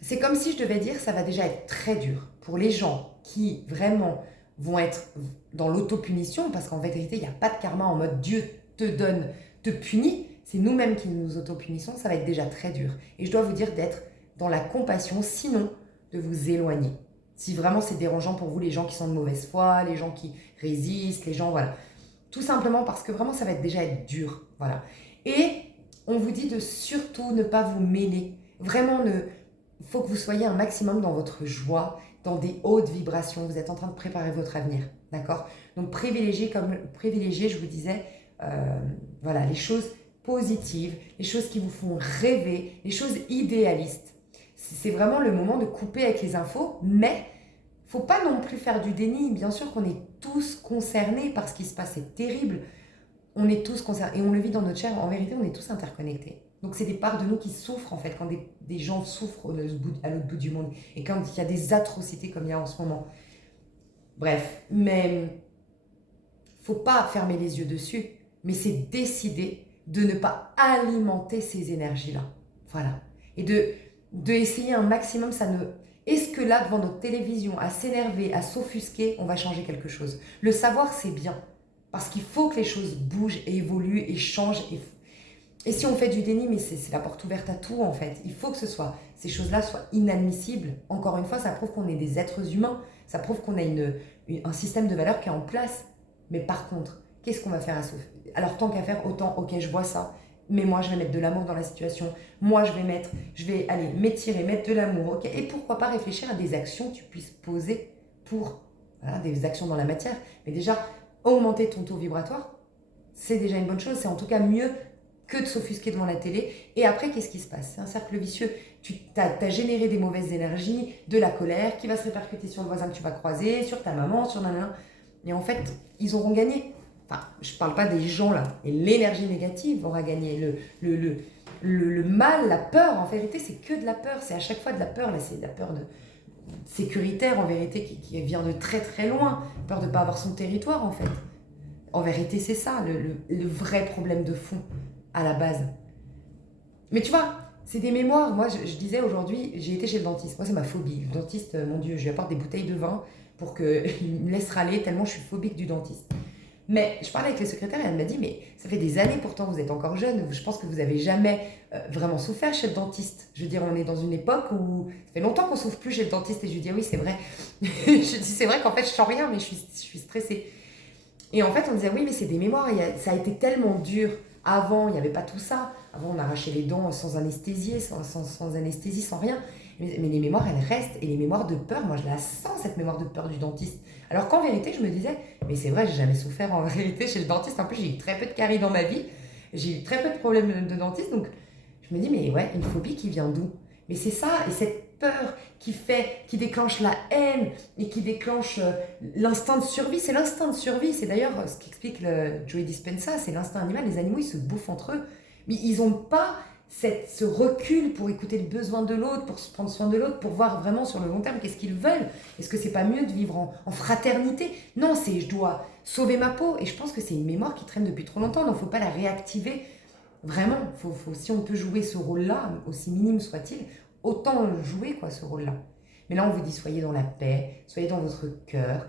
c'est comme si je devais dire ça va déjà être très dur pour les gens qui vraiment vont être dans l'autopunition, parce qu'en vérité, il n'y a pas de karma en mode Dieu te donne, te punit, c'est nous-mêmes qui nous autopunissons, ça va être déjà très dur. Et je dois vous dire d'être dans la compassion, sinon de vous éloigner. Si vraiment c'est dérangeant pour vous, les gens qui sont de mauvaise foi, les gens qui résistent, les gens, voilà. Tout simplement parce que vraiment ça va déjà être dur, voilà. Et on vous dit de surtout ne pas vous mêler. Vraiment, il faut que vous soyez un maximum dans votre joie, dans des hautes vibrations. Vous êtes en train de préparer votre avenir, d'accord? Donc privilégiez, je vous disais, voilà, les choses positives, les choses qui vous font rêver, les choses idéalistes. C'est vraiment le moment de couper avec les infos, mais faut pas non plus faire du déni. Bien sûr qu'on est tous concernés par ce qui se passe, c'est terrible. On est tous concernés et on le vit dans notre chair. En vérité, on est tous interconnectés. Donc c'est des parts de nous qui souffrent en fait, quand des gens souffrent à l'autre bout du monde et quand il y a des atrocités comme il y a en ce moment. Bref, mais faut pas fermer les yeux dessus, mais c'est décider de ne pas alimenter ces énergies-là. Voilà. Et de essayer un maximum, ça ne... Est-ce que là, devant notre télévision, à s'énerver, à s'offusquer, on va changer quelque chose? Le savoir, c'est bien. Parce qu'il faut que les choses bougent et évoluent et changent. Et si on fait du déni, mais c'est la porte ouverte à tout en fait. Il faut que ces choses-là soient inadmissibles. Encore une fois, ça prouve qu'on est des êtres humains. Ça prouve qu'on a un système de valeurs qui est en place. Mais par contre, qu'est-ce qu'on va faire à ce... Alors tant qu'à faire, autant, ok, je vois ça, mais moi je vais mettre de l'amour dans la situation. Moi je vais aller m'étirer, mettre de l'amour, ok. Et pourquoi pas réfléchir à des actions que tu puisses poser pour... Voilà, des actions dans la matière. Mais déjà, augmenter ton taux vibratoire, c'est déjà une bonne chose. C'est en tout cas mieux que de s'offusquer devant la télé. Et après, qu'est-ce qui se passe? C'est un cercle vicieux. Tu as généré des mauvaises énergies, de la colère qui va se répercuter sur le voisin que tu vas croiser, sur ta maman, sur nanana. Et en fait, ils auront gagné. Enfin, je ne parle pas des gens là. Et l'énergie négative aura gagné. Le mal, la peur, en vérité, c'est que de la peur. C'est à chaque fois de la peur. Là, c'est de la peur sécuritaire, en vérité, qui vient de très très loin. Peur de ne pas avoir son territoire, en fait. En vérité, c'est ça, le vrai problème de fond, à la base. Mais tu vois, c'est des mémoires. Moi, je disais aujourd'hui, j'ai été chez le dentiste. Moi, c'est ma phobie. Le dentiste, mon Dieu, je lui apporte des bouteilles de vin pour qu'il me laisse râler tellement je suis phobique du dentiste. Mais je parlais avec les secrétaires et elle m'a dit, mais ça fait des années pourtant, vous êtes encore jeune, je pense que vous n'avez jamais vraiment souffert chez le dentiste. Je veux dire, on est dans une époque où ça fait longtemps qu'on ne souffre plus chez le dentiste et je lui dis, ah oui, c'est vrai. Je dis, c'est vrai qu'en fait, je sens rien, mais je suis stressée. Et en fait, on disait, oui, mais c'est des mémoires, ça a été tellement dur. Avant, il n'y avait pas tout ça. Avant, on arrachait les dents sans anesthésie, sans anesthésie, sans rien. Mais les mémoires, elles restent. Et les mémoires de peur, moi, je la sens, cette mémoire de peur du dentiste. Alors qu'en vérité, je me disais, mais c'est vrai, j'ai jamais souffert en réalité chez le dentiste. En plus, j'ai eu très peu de caries dans ma vie. J'ai eu très peu de problèmes de dentiste. Donc, je me dis, mais ouais, une phobie qui vient d'où? Mais c'est ça, et cette peur qui déclenche la haine et qui déclenche l'instinct de survie. C'est l'instinct de survie. C'est d'ailleurs ce qu'explique le Joey Dispenza, c'est l'instinct animal. Les animaux, ils se bouffent entre eux. Mais ils n'ont pas ce recul pour écouter le besoin de l'autre, pour se prendre soin de l'autre, pour voir vraiment sur le long terme qu'est-ce qu'ils veulent. Est-ce que c'est pas mieux de vivre en fraternité? Non, c'est je dois sauver ma peau. Et je pense que c'est une mémoire qui traîne depuis trop longtemps, donc il ne faut pas la réactiver. Vraiment, si on peut jouer ce rôle-là, aussi minime soit-il, autant le jouer ce rôle-là. Mais là, on vous dit, soyez dans la paix, soyez dans votre cœur,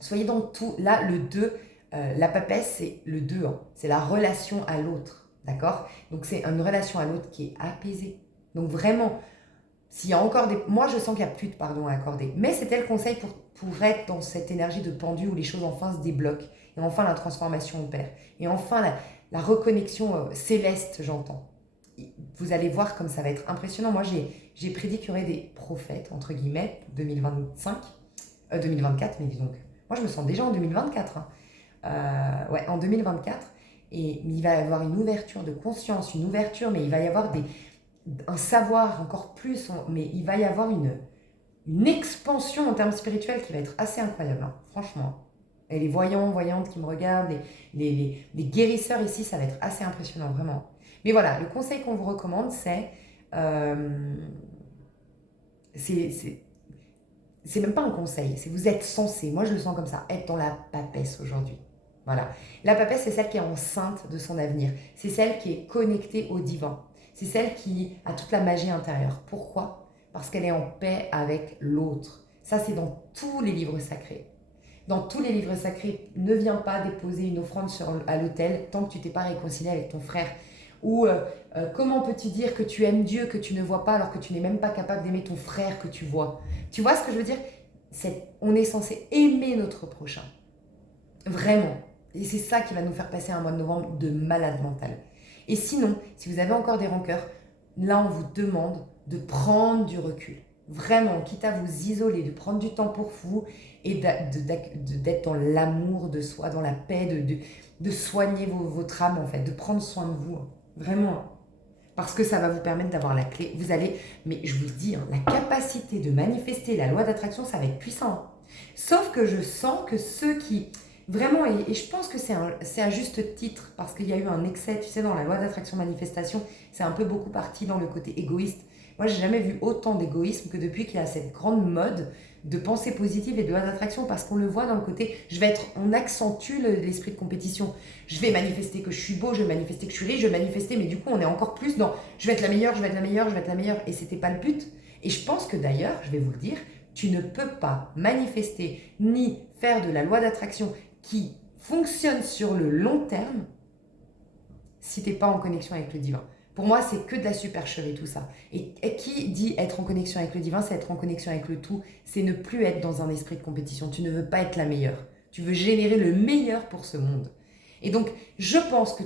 soyez dans tout. Là, le 2, la papesse, c'est le 2, hein. C'est la relation à l'autre, d'accord? Donc, c'est une relation à l'autre qui est apaisée. Donc, vraiment, s'il y a encore des... Moi, je sens qu'il n'y a plus de pardon à accorder. Mais c'était le conseil pour être dans cette énergie de pendu où les choses enfin se débloquent. Et enfin, la transformation opère. Et enfin, la reconnexion céleste, j'entends. Vous allez voir comme ça va être impressionnant. Moi, j'ai prédit qu'il y aurait des prophètes, entre guillemets, 2024, mais disons que moi, je me sens déjà en 2024. Hein. Ouais, en 2024. Et il va y avoir une ouverture de conscience, une ouverture, mais il va y avoir un savoir encore plus, mais il va y avoir une expansion en termes spirituels qui va être assez incroyable, hein, franchement. Et les voyants, voyantes qui me regardent, les guérisseurs ici, ça va être assez impressionnant, vraiment. Mais voilà, le conseil qu'on vous recommande, c'est même pas un conseil, c'est vous êtes censé, moi je le sens comme ça, être dans la papesse aujourd'hui. Voilà. La papesse, c'est celle qui est enceinte de son avenir. C'est celle qui est connectée au divin. C'est celle qui a toute la magie intérieure. Pourquoi? Parce qu'elle est en paix avec l'autre. Ça, c'est dans tous les livres sacrés. Dans tous les livres sacrés, ne viens pas déposer une offrande à l'autel tant que tu t'es pas réconcilié avec ton frère. Ou comment peux-tu dire que tu aimes Dieu que tu ne vois pas alors que tu n'es même pas capable d'aimer ton frère que tu vois? Tu vois ce que je veux dire? On est censé aimer notre prochain. Vraiment. Et c'est ça qui va nous faire passer un mois de novembre de malade mental. Et sinon, si vous avez encore des rancœurs, là on vous demande de prendre du recul. Vraiment, quitte à vous isoler, de prendre du temps pour vous et d'être dans l'amour de soi, dans la paix, de soigner votre âme en fait, de prendre soin de vous, hein. Vraiment. Parce que ça va vous permettre d'avoir la clé. Vous allez, mais je vous le dis, hein, la capacité de manifester la loi d'attraction, ça va être puissant, hein. Sauf que je sens que ceux qui, vraiment, et je pense que c'est à juste titre, parce qu'il y a eu un excès, tu sais, dans la loi d'attraction-manifestation, c'est un peu beaucoup parti dans le côté égoïste. Moi, j'ai jamais vu autant d'égoïsme que depuis qu'il y a cette grande mode de pensée positive et de loi d'attraction, parce qu'on le voit dans le côté, on accentue l'esprit de compétition. Je vais manifester que je suis beau, je vais manifester que je suis riche, je vais manifester, mais du coup, on est encore plus dans je vais être la meilleure, je vais être la meilleure, je vais être la meilleure, et c'était pas le but. Et je pense que d'ailleurs, je vais vous le dire, tu ne peux pas manifester ni faire de la loi d'attraction qui fonctionne sur le long terme si tu n'es pas en connexion avec le divin. Pour moi, c'est que de la supercherie tout ça. Et qui dit être en connexion avec le divin, c'est être en connexion avec le tout, c'est ne plus être dans un esprit de compétition. Tu ne veux pas être la meilleure. Tu veux générer le meilleur pour ce monde. Et donc, je pense que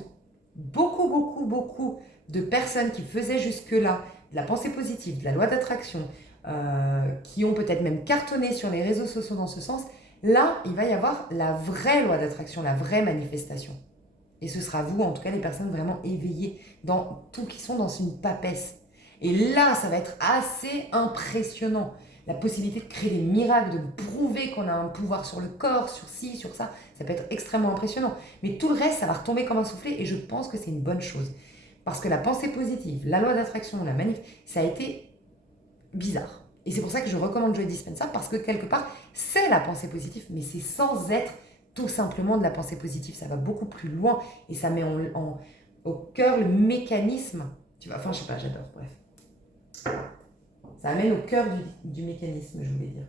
beaucoup de personnes qui faisaient jusque-là de la pensée positive, de la loi d'attraction, qui ont peut-être même cartonné sur les réseaux sociaux dans ce sens, là, il va y avoir la vraie loi d'attraction, la vraie manifestation. Et ce sera vous, en tout cas, les personnes vraiment éveillées, dans tout qui sont dans une papesse. Et là, ça va être assez impressionnant. La possibilité de créer des miracles, de prouver qu'on a un pouvoir sur le corps, sur ci, sur ça, ça peut être extrêmement impressionnant. Mais tout le reste, ça va retomber comme un soufflet et je pense que c'est une bonne chose. Parce que la pensée positive, la loi d'attraction, la manif, ça a été bizarre. Et c'est pour ça que je recommande Joe Dispenza, parce que quelque part, c'est la pensée positive, mais c'est sans être tout simplement de la pensée positive. Ça va beaucoup plus loin et ça met au cœur le mécanisme. Tu vois, enfin, je sais pas, j'adore, bref. Ça amène au cœur du mécanisme, je voulais dire,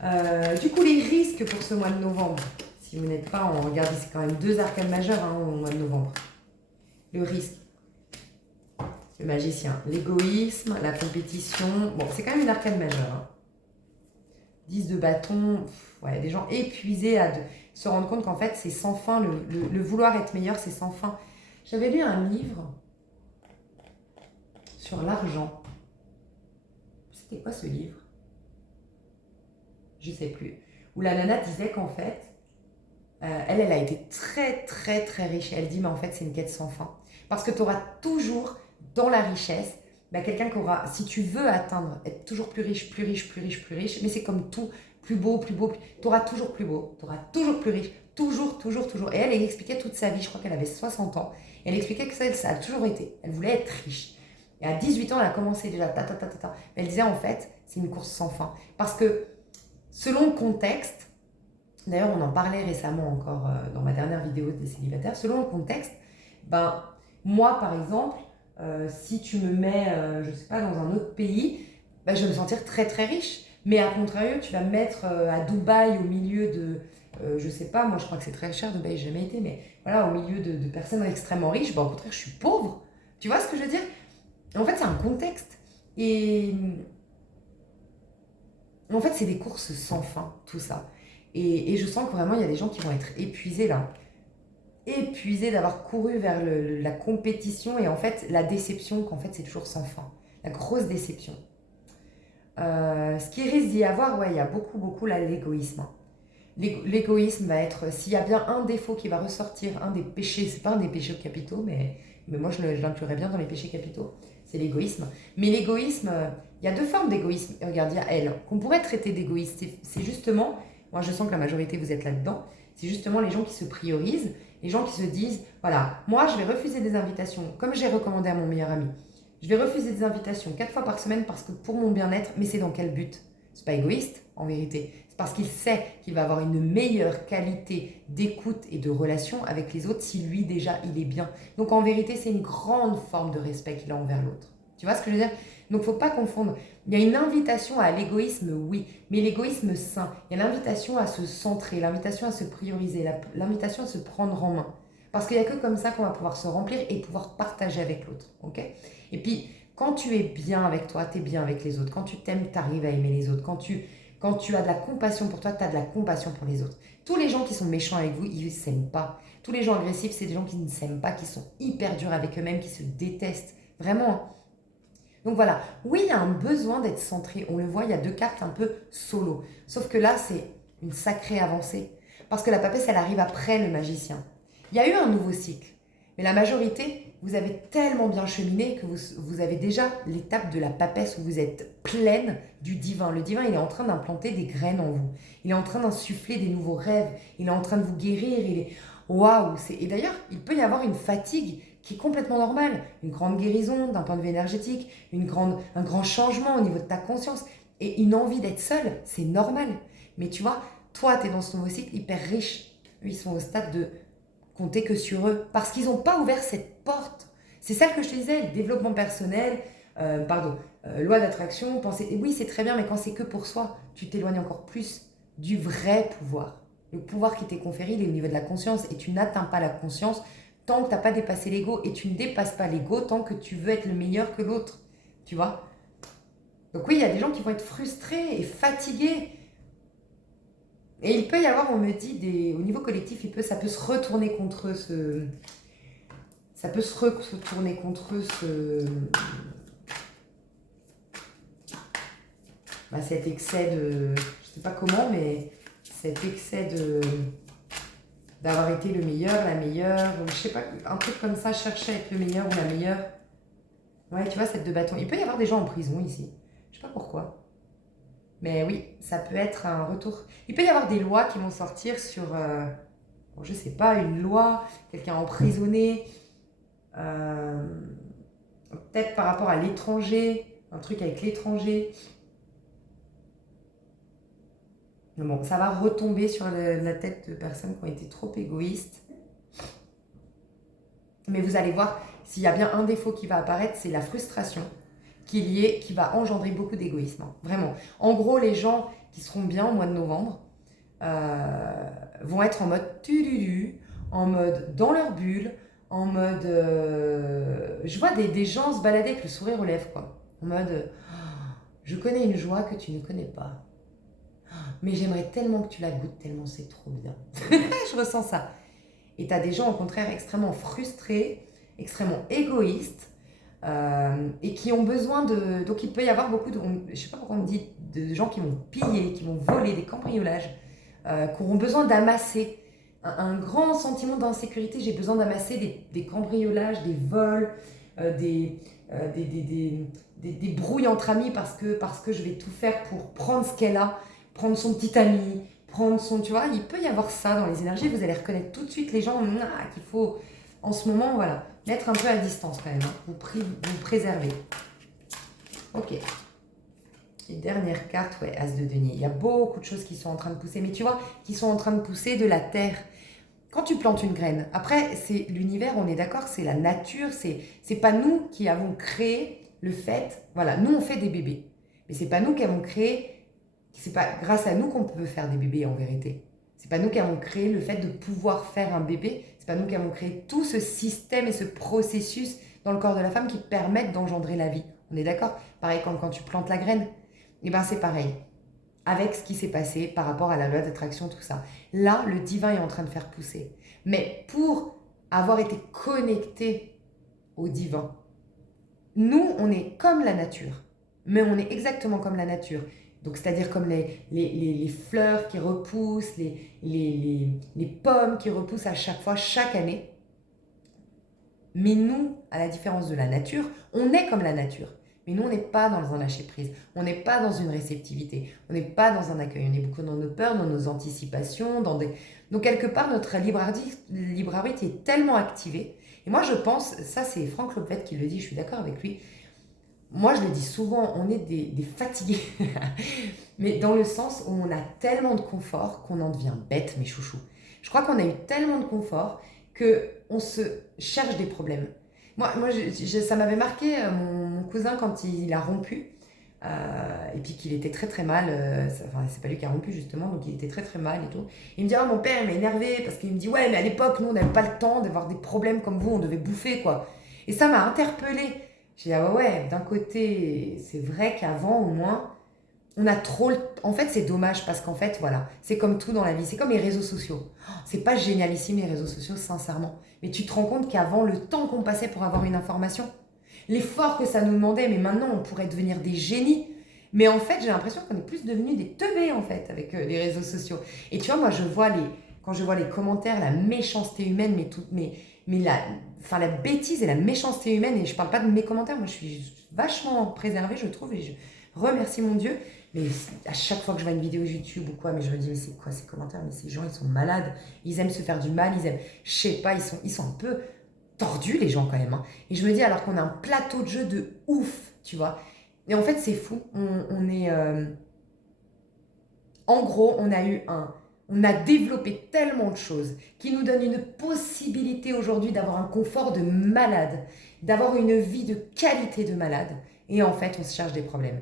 pardon. Du coup, les risques pour ce mois de novembre, si vous n'êtes pas en... Regardez, c'est quand même 2 arcanes majeures hein, au mois de novembre. Le risque. Le magicien. L'égoïsme, la compétition. Bon, c'est quand même une arcane majeure. Hein. 10 de bâton. Ouais, des gens épuisés à se rendre compte qu'en fait, c'est sans fin. Le vouloir être meilleur, c'est sans fin. J'avais lu un livre sur l'argent. C'était quoi ce livre? Je sais plus. Où la nana disait qu'en fait, elle a été très riche. Et elle dit, mais en fait, c'est une quête sans fin. Parce que tu auras toujours dans la richesse, quelqu'un qui aura, si tu veux atteindre, être toujours plus riche, mais c'est comme tout, plus beau, tu auras toujours plus beau, tu auras toujours plus riche, toujours. Et elle expliquait toute sa vie, je crois qu'elle avait 60 ans, et elle expliquait que ça a toujours été, elle voulait être riche. Et à 18 ans, elle a commencé déjà, Elle disait en fait, c'est une course sans fin. Parce que selon le contexte, d'ailleurs on en parlait récemment encore dans ma dernière vidéo des célibataires, selon le contexte, moi par exemple, si tu me mets, je sais pas, dans un autre pays, je vais me sentir très riche. Mais à contrario, tu vas me mettre à Dubaï au milieu de, je sais pas, moi je crois que c'est très cher, Dubaï, j'ai jamais été, mais voilà, au milieu de personnes extrêmement riches, au contraire, je suis pauvre. Tu vois ce que je veux dire? En fait, c'est un contexte. Et en fait, c'est des courses sans fin, tout ça. Et je sens que vraiment, il y a des gens qui vont être épuisés là. Épuisés d'avoir couru vers la compétition et en fait, la déception, qu'en fait, c'est toujours sans fin. La grosse déception. Ce qui risque d'y avoir, ouais, il y a beaucoup là, l'égoïsme. Hein. L'égoïsme va être, s'il y a bien un défaut qui va ressortir, un des péchés, c'est pas un des péchés capitaux, mais moi je l'inclurais bien dans les péchés capitaux, c'est l'égoïsme. Mais l'égoïsme, il y a 2 formes d'égoïsme. Et regarde, il y a elle, qu'on pourrait traiter d'égoïste. C'est justement, moi je sens que la majorité vous êtes là-dedans, c'est justement les gens qui se priorisent, les gens qui se disent, voilà, moi je vais refuser des invitations, comme j'ai recommandé à mon meilleur ami. Je vais refuser des invitations 4 fois par semaine parce que pour mon bien-être, mais c'est dans quel but? C'est pas égoïste, en vérité. C'est parce qu'il sait qu'il va avoir une meilleure qualité d'écoute et de relation avec les autres si lui, déjà, il est bien. Donc, en vérité, c'est une grande forme de respect qu'il a envers l'autre. Tu vois ce que je veux dire? Donc, faut pas confondre. Il y a une invitation à l'égoïsme, oui, mais l'égoïsme sain. Il y a l'invitation à se centrer, l'invitation à se prioriser, l'invitation à se prendre en main. Parce qu'il n'y a que comme ça qu'on va pouvoir se remplir et pouvoir partager avec l'autre. Ok? Et puis, quand tu es bien avec toi, tu es bien avec les autres. Quand tu t'aimes, tu arrives à aimer les autres. Quand tu as de la compassion pour toi, tu as de la compassion pour les autres. Tous les gens qui sont méchants avec vous, ils ne s'aiment pas. Tous les gens agressifs, c'est des gens qui ne s'aiment pas, qui sont hyper durs avec eux-mêmes, qui se détestent. Vraiment. Donc voilà. Oui, il y a un besoin d'être centré. On le voit, il y a 2 cartes un peu solo. Sauf que là, c'est une sacrée avancée. Parce que la papesse, elle arrive après le magicien. Il y a eu un nouveau cycle. Mais la majorité, vous avez tellement bien cheminé que vous avez déjà l'étape de la papesse où vous êtes pleine du divin. Le divin, il est en train d'implanter des graines en vous. Il est en train d'insuffler des nouveaux rêves. Il est en train de vous guérir. Waouh! Et d'ailleurs, il peut y avoir une fatigue qui est complètement normale. Une grande guérison d'un point de vue énergétique, un grand changement au niveau de ta conscience. Et une envie d'être seule, c'est normal. Mais tu vois, toi, tu es dans ce nouveau cycle hyper riche. Eux, ils sont au stade de compter que sur eux. Parce qu'ils n'ont pas ouvert cette porte. C'est celle que je te disais, le développement personnel, loi d'attraction, penser. Et oui, c'est très bien, mais quand c'est que pour soi, tu t'éloignes encore plus du vrai pouvoir. Le pouvoir qui t'est conféré, il est au niveau de la conscience. Et tu n'atteins pas la conscience tant que tu n'as pas dépassé l'ego. Et tu ne dépasses pas l'ego tant que tu veux être le meilleur que l'autre. Tu vois? Donc oui, il y a des gens qui vont être frustrés et fatigués. Et il peut y avoir, on me dit, au niveau collectif, ça peut se retourner contre eux, ça peut se retourner contre eux, cet excès de... Je sais pas comment, mais cet excès d'avoir été le meilleur, la meilleure, je sais pas, un truc comme ça, chercher à être le meilleur ou la meilleure. Ouais, tu vois, cette de bâton. Il peut y avoir des gens en prison ici. Je sais pas pourquoi. Mais oui, ça peut être un retour. Il peut y avoir des lois qui vont sortir sur, je sais pas, une loi, quelqu'un emprisonné, peut-être par rapport à l'étranger, un truc avec l'étranger. Mais bon, ça va retomber sur la tête de personnes qui ont été trop égoïstes. Mais vous allez voir, s'il y a bien un défaut qui va apparaître, c'est la frustration qui va engendrer beaucoup d'égoïsme. Hein. Vraiment. En gros, les gens qui seront bien au mois de novembre vont être en mode tu-du-du, en mode dans leur bulle, en mode... je vois des gens se balader avec le sourire aux lèvres, quoi. En mode je connais une joie que tu ne connais pas. Mais j'aimerais tellement que tu la goûtes, tellement c'est trop bien. Je ressens ça. Et tu as des gens, au contraire, extrêmement frustrés, extrêmement égoïstes, et qui ont besoin de... Donc il peut y avoir beaucoup de... Je ne sais pas pourquoi on dit de gens qui vont piller, qui vont voler, des cambriolages, qui auront besoin d'amasser. Un grand sentiment d'insécurité, j'ai besoin d'amasser des cambriolages, des vols, des brouilles entre amis parce que je vais tout faire pour prendre ce qu'elle a, prendre son petit ami, prendre son... Tu vois, il peut y avoir ça dans les énergies, vous allez reconnaître tout de suite les gens qu'il faut, en ce moment, voilà, mettre un peu à distance quand même, hein, vous préserver. Ok. Et dernière carte, ouais, As de denier. Il y a beaucoup de choses qui sont en train de pousser, mais tu vois, qui sont en train de pousser de la terre. Quand tu plantes une graine, après, c'est l'univers, on est d'accord, c'est la nature, c'est pas nous qui avons créé le fait, voilà, nous on fait des bébés, mais c'est pas nous qui avons créé, c'est pas grâce à nous qu'on peut faire des bébés en vérité. C'est pas nous qui avons créé le fait de pouvoir faire un bébé, c'est pas nous qui avons créé tout ce système et ce processus dans le corps de la femme qui permettent d'engendrer la vie. On est d'accord? Pareil comme quand tu plantes la graine, et ben c'est pareil. Avec ce qui s'est passé par rapport à la loi d'attraction, tout ça. Là, le divin est en train de faire pousser. Mais pour avoir été connecté au divin, nous, on est comme la nature. Mais on est exactement comme la nature. Donc, c'est-à-dire comme les fleurs qui repoussent, les pommes qui repoussent à chaque fois, chaque année. Mais nous, à la différence de la nature, on est comme la nature. Mais nous, on n'est pas dans un lâcher-prise, on n'est pas dans une réceptivité, on n'est pas dans un accueil, on est beaucoup dans nos peurs, dans nos anticipations, donc quelque part, notre libre arbitre est tellement activé. Et moi, je pense, ça c'est Franck Lopvet qui le dit, je suis d'accord avec lui, moi je le dis souvent, on est des fatigués, mais dans le sens où on a tellement de confort qu'on en devient bête, mes chouchous. Je crois qu'on a eu tellement de confort qu'on se cherche des problèmes. Moi ça m'avait marqué, mon cousin, quand il a rompu, et puis qu'il était très très mal, enfin c'est pas lui qui a rompu justement, donc il était très très mal et tout. Il me dit, ah mon père il m'a énervé parce qu'il me dit, ouais mais à l'époque nous on n'avait pas le temps d'avoir des problèmes comme vous, on devait bouffer quoi. Et ça m'a interpellée. J'ai dit, ah ouais, d'un côté c'est vrai qu'avant au moins, on a trop... En fait, c'est dommage parce qu'en fait, voilà, c'est comme tout dans la vie. C'est comme les réseaux sociaux. C'est pas génialissime, les réseaux sociaux, sincèrement. Mais tu te rends compte qu'avant, le temps qu'on passait pour avoir une information, l'effort que ça nous demandait, mais maintenant, on pourrait devenir des génies. Mais en fait, j'ai l'impression qu'on est plus devenus des teubés, en fait, avec les réseaux sociaux. Et tu vois, moi, je vois quand je vois les commentaires, la méchanceté humaine, la bêtise et la méchanceté humaine, et je parle pas de mes commentaires, moi je suis vachement préservée, je trouve, et je remercie mon Dieu. Mais à chaque fois que je vois une vidéo YouTube ou quoi, mais je me dis, mais c'est quoi ces commentaires? Mais ces gens, ils sont malades, ils aiment se faire du mal, je sais pas, ils sont un peu tordus, les gens, quand même. Hein. Et je me dis, alors qu'on a un plateau de jeu de ouf, tu vois. Et en fait, c'est fou. On est... En gros, on a développé tellement de choses qui nous donnent une possibilité aujourd'hui d'avoir un confort de malade, d'avoir une vie de qualité de malade. Et en fait, on se charge des problèmes.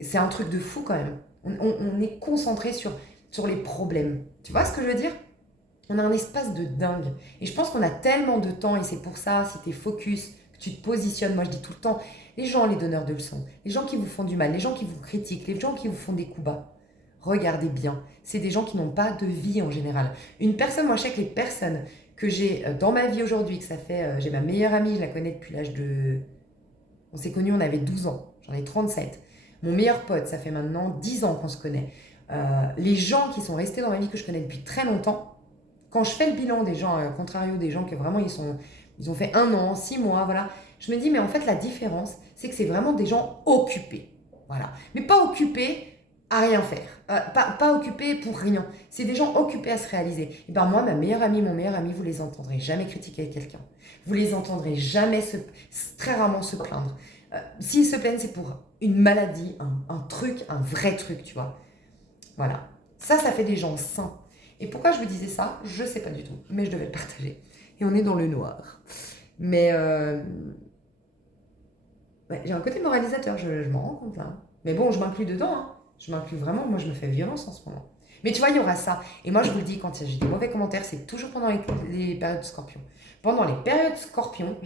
C'est un truc de fou quand même. On est concentré sur les problèmes. Tu vois ce que je veux dire? On a un espace de dingue. Et je pense qu'on a tellement de temps, et c'est pour ça, si tu es focus, que tu te positionnes, moi je dis tout le temps, les gens, les donneurs de leçons, les gens qui vous font du mal, les gens qui vous critiquent, les gens qui vous font des coups bas, regardez bien. C'est des gens qui n'ont pas de vie en général. Une personne, moi je sais que les personnes que j'ai dans ma vie aujourd'hui, que ça fait, j'ai ma meilleure amie, je la connais depuis l'âge de... On s'est connus, on avait 12 ans, j'en ai 37. Mon meilleur pote, ça fait maintenant 10 ans qu'on se connaît. Les gens qui sont restés dans ma vie que je connais depuis très longtemps, quand je fais le bilan des gens, contrario des gens que vraiment ils ont fait 1 an, 6 mois, voilà, je me dis, mais en fait, la différence, c'est que c'est vraiment des gens occupés. Voilà. Mais pas occupés à rien faire. Pas occupés pour rien. C'est des gens occupés à se réaliser. Et ben moi, ma meilleure amie, mon meilleur ami, vous les entendrez jamais critiquer quelqu'un. Vous les entendrez jamais très rarement se plaindre. S'ils se plaignent, c'est pour une maladie, un truc, un vrai truc, tu vois. Voilà. Ça fait des gens sains. Et pourquoi je vous disais ça? Je sais pas du tout, mais je devais le partager. Et on est dans le noir. Mais ouais, j'ai un côté moralisateur, je m'en rends compte là. Mais bon, je m'inclus dedans. Hein. Je m'inclus vraiment. Moi, je me fais violence en ce moment. Mais tu vois, il y aura ça. Et moi, je vous le dis, quand j'ai des mauvais commentaires, c'est toujours pendant les périodes de scorpion. Pendant les périodes scorpion,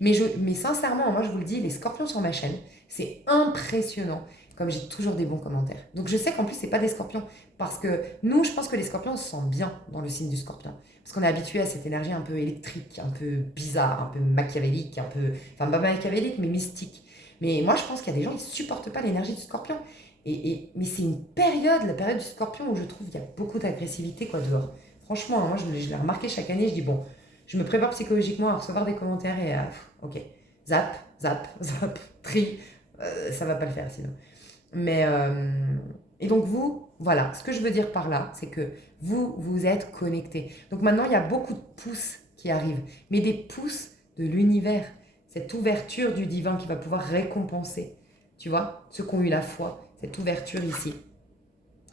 mais sincèrement, moi, je vous le dis, les scorpions sur ma chaîne, c'est impressionnant. Comme j'ai toujours des bons commentaires. Donc je sais qu'en plus, c'est pas des scorpions. Parce que nous, je pense que les scorpions, on se sent bien dans le signe du scorpion. Parce qu'on est habitué à cette énergie un peu électrique, un peu bizarre, un peu machiavélique, un peu... Enfin, pas machiavélique, mais mystique. Mais moi, je pense qu'il y a des gens qui supportent pas l'énergie du scorpion. Mais c'est une période, la période du scorpion, où je trouve qu'il y a beaucoup d'agressivité, quoi, dehors. Franchement, moi, je l'ai remarqué chaque année, je dis, bon, je me prépare psychologiquement à recevoir des commentaires et à... Ok, zap, zap, zap, tri, ça va pas le faire sinon. Mais, et donc vous, voilà, ce que je veux dire par là, c'est que vous êtes connectés. Donc maintenant, il y a beaucoup de pouces qui arrivent, mais des pouces de l'univers, cette ouverture du divin qui va pouvoir récompenser, tu vois, ceux qui ont eu la foi, cette ouverture ici,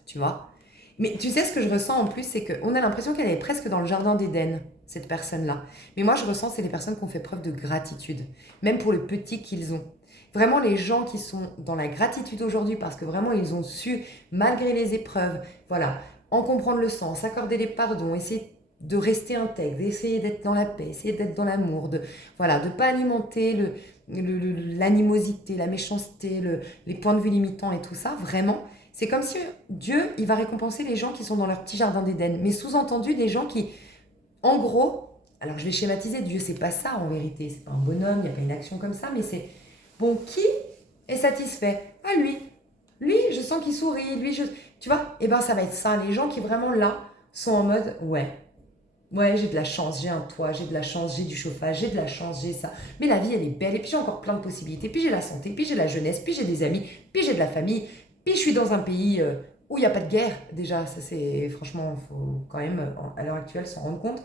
tu vois. Mais tu sais ce que je ressens en plus, c'est qu'on a l'impression qu'elle est presque dans le jardin d'Éden, cette personne-là. Mais moi, je ressens, c'est les personnes qui ont fait preuve de gratitude, même pour le petit qu'ils ont. Vraiment, les gens qui sont dans la gratitude aujourd'hui parce que vraiment, ils ont su, malgré les épreuves, voilà, en comprendre le sens, accorder les pardons, essayer de rester intègre, d'essayer d'être dans la paix, essayer d'être dans l'amour, voilà, de ne pas alimenter l'animosité, la méchanceté, les points de vue limitants et tout ça, vraiment, c'est comme si Dieu, il va récompenser les gens qui sont dans leur petit jardin d'Éden, mais sous-entendu des gens qui, en gros, alors je vais schématiser, Dieu c'est pas ça en vérité, c'est pas un bonhomme, il n'y a pas une action comme ça, mais c'est bon, qui est satisfait? Ah lui, je sens qu'il sourit, tu vois, et ben ça va être ça, les gens qui vraiment là sont en mode ouais j'ai de la chance, j'ai un toit, j'ai de la chance, j'ai du chauffage, j'ai de la chance, j'ai ça, mais la vie elle est belle, et puis j'ai encore plein de possibilités, puis j'ai la santé, puis j'ai la jeunesse, puis j'ai des amis, puis j'ai de la famille, puis je suis dans un pays où il n'y a pas de guerre, déjà, ça c'est, franchement, il faut quand même, à l'heure actuelle, s'en rendre compte,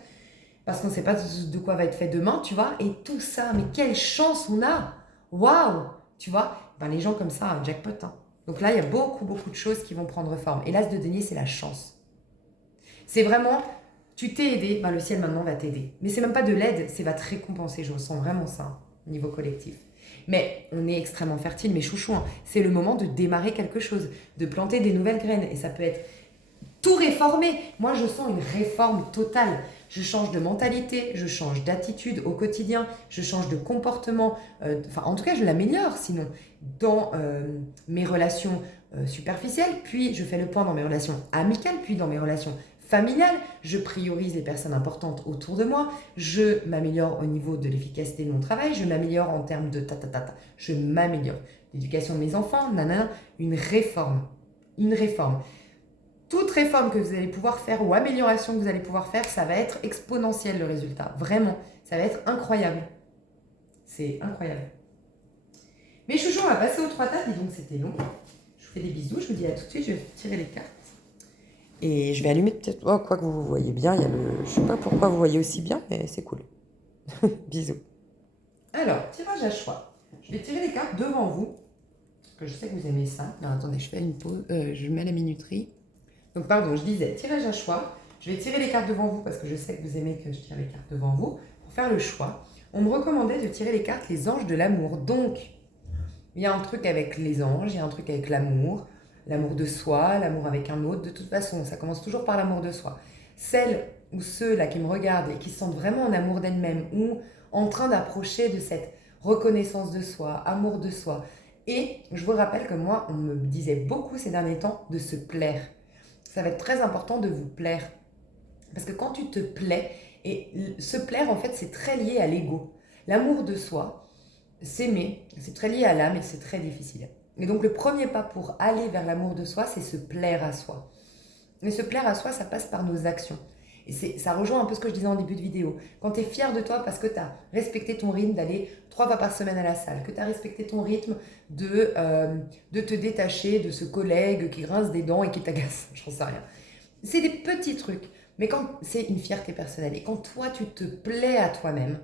parce qu'on ne sait pas de quoi va être fait demain, tu vois, et tout ça, mais quelle chance on a! Waouh! Tu vois, ben les gens comme ça, un jackpot. Hein. Donc là, il y a beaucoup, beaucoup de choses qui vont prendre forme. Et l'as de denier, c'est la chance. C'est vraiment, tu t'es aidé, ben le ciel maintenant va t'aider. Mais c'est même pas de l'aide, c'est va te récompenser. Je ressens vraiment ça, au niveau collectif. Mais on est extrêmement fertile, mes chouchous. Hein. C'est le moment de démarrer quelque chose, de planter des nouvelles graines. Et ça peut être tout réformer. Moi, je sens une réforme totale. Je change de mentalité, je change d'attitude au quotidien, je change de comportement. En tout cas, je l'améliore sinon dans mes relations superficielles. Puis, je fais le point dans mes relations amicales, puis dans mes relations familiales. Je priorise les personnes importantes autour de moi. Je m'améliore au niveau de l'efficacité de mon travail. Je m'améliore en termes de ta. Je m'améliore. L'éducation de mes enfants, nanana. Une réforme. Une réforme. toute réforme que vous allez pouvoir faire ou amélioration que vous allez pouvoir faire, ça va être exponentiel le résultat. Vraiment, ça va être incroyable. C'est incroyable. Mes chouchous, on va passer aux 3 tables, dis donc c'était long. Je vous fais des bisous, je vous dis à tout de suite, je vais tirer les cartes. Et je vais allumer peut-être... Oh, quoi que vous voyez bien, il y a le... Je sais pas pourquoi vous voyez aussi bien, mais c'est cool. Bisous. Alors, tirage à choix. Je vais tirer les cartes devant vous, parce que je sais que vous aimez ça. Non, attendez, je fais une pause, je mets la minuterie. Donc, pardon, je disais tirage à choix. Je vais tirer les cartes devant vous, parce que je sais que vous aimez que je tire les cartes devant vous, pour faire le choix. On me recommandait de tirer les cartes les anges de l'amour. Donc, il y a un truc avec les anges, il y a un truc avec l'amour de soi, l'amour avec un autre. De toute façon, ça commence toujours par l'amour de soi. Celles ou ceux là qui me regardent et qui se sentent vraiment en amour d'elles-mêmes ou en train d'approcher de cette reconnaissance de soi, amour de soi. Et je vous rappelle que moi, on me disait beaucoup ces derniers temps de se plaire. Ça va être très important de vous plaire. Parce que quand tu te plais, et se plaire, en fait, c'est très lié à l'ego. L'amour de soi, s'aimer, c'est très lié à l'âme et c'est très difficile. Et donc le premier pas pour aller vers l'amour de soi, c'est se plaire à soi. Mais se plaire à soi, ça passe par nos actions. Et ça rejoint un peu ce que je disais en début de vidéo. Quand tu es fier de toi parce que tu as respecté ton rythme d'aller 3 fois par semaine à la salle, que tu as respecté ton rythme de te détacher de ce collègue qui grince des dents et qui t'agace, j'en sais rien. C'est des petits trucs, mais quand c'est une fierté personnelle et quand toi tu te plais à toi-même,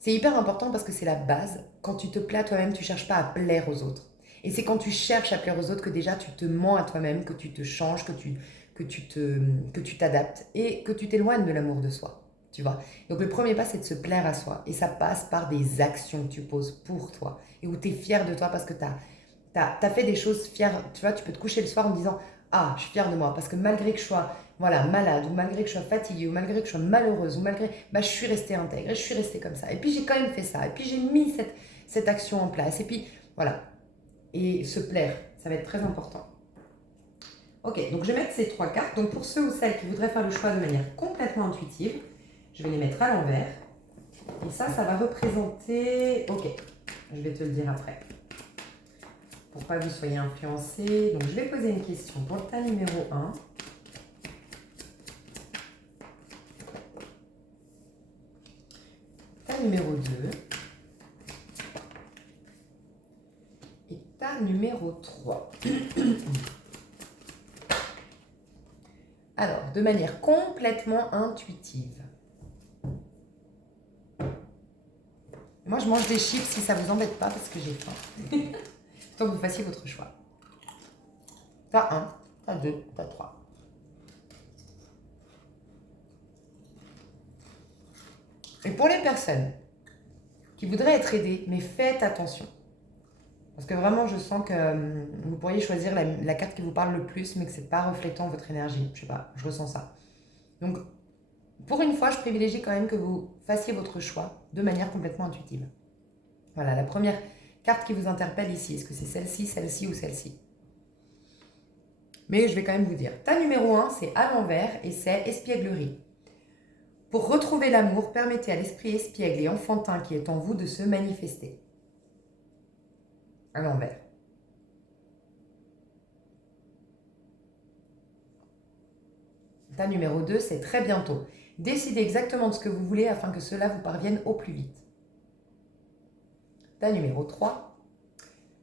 c'est hyper important parce que c'est la base. Quand tu te plais à toi-même, tu ne cherches pas à plaire aux autres. Et c'est quand tu cherches à plaire aux autres que déjà tu te mens à toi-même, que tu te changes, que tu t'adaptes et que tu t'éloignes de l'amour de soi. Tu vois. Donc le premier pas, c'est de se plaire à soi. Et ça passe par des actions que tu poses pour toi. Et où tu es fier de toi parce que tu as fait des choses fières. Tu vois, tu peux te coucher le soir en disant « Ah, je suis fière de moi. » Parce que malgré que je sois malade, ou malgré que je sois fatiguée, ou malgré que je sois malheureuse, ou malgré... je suis restée intègre, et je suis restée comme ça. Et puis j'ai quand même fait ça. Et puis j'ai mis cette action en place. Et puis, voilà. Et se plaire, ça va être très important. Ok, donc je vais mettre ces 3 cartes. Donc pour ceux ou celles qui voudraient faire le choix de manière complètement intuitive, je vais les mettre à l'envers. Et ça va représenter... Ok, je vais te le dire après. Pour pas que vous soyez influencés. Donc je vais poser une question pour le tas numéro 1. Tas numéro 2. Et tas numéro 3. Alors, de manière complètement intuitive. Moi, je mange des chips si ça vous embête pas parce que j'ai faim. Tant que vous fassiez votre choix. Tas 1, tas 2, tas 3. Et pour les personnes qui voudraient être aidées, mais faites attention. Parce que vraiment, je sens que vous pourriez choisir la carte qui vous parle le plus, mais que ce n'est pas reflétant votre énergie. Je sais pas, je ressens ça. Donc, pour une fois, je privilégie quand même que vous fassiez votre choix de manière complètement intuitive. Voilà, la première carte qui vous interpelle ici, est-ce que c'est celle-ci, celle-ci ou celle-ci? Mais je vais quand même vous dire. Tas numéro 1, c'est à l'envers et c'est espièglerie. Pour retrouver l'amour, permettez à l'esprit espiègle et enfantin qui est en vous de se manifester. À l'envers. Tas numéro 2, c'est très bientôt. Décidez exactement de ce que vous voulez afin que cela vous parvienne au plus vite. Tas numéro 3.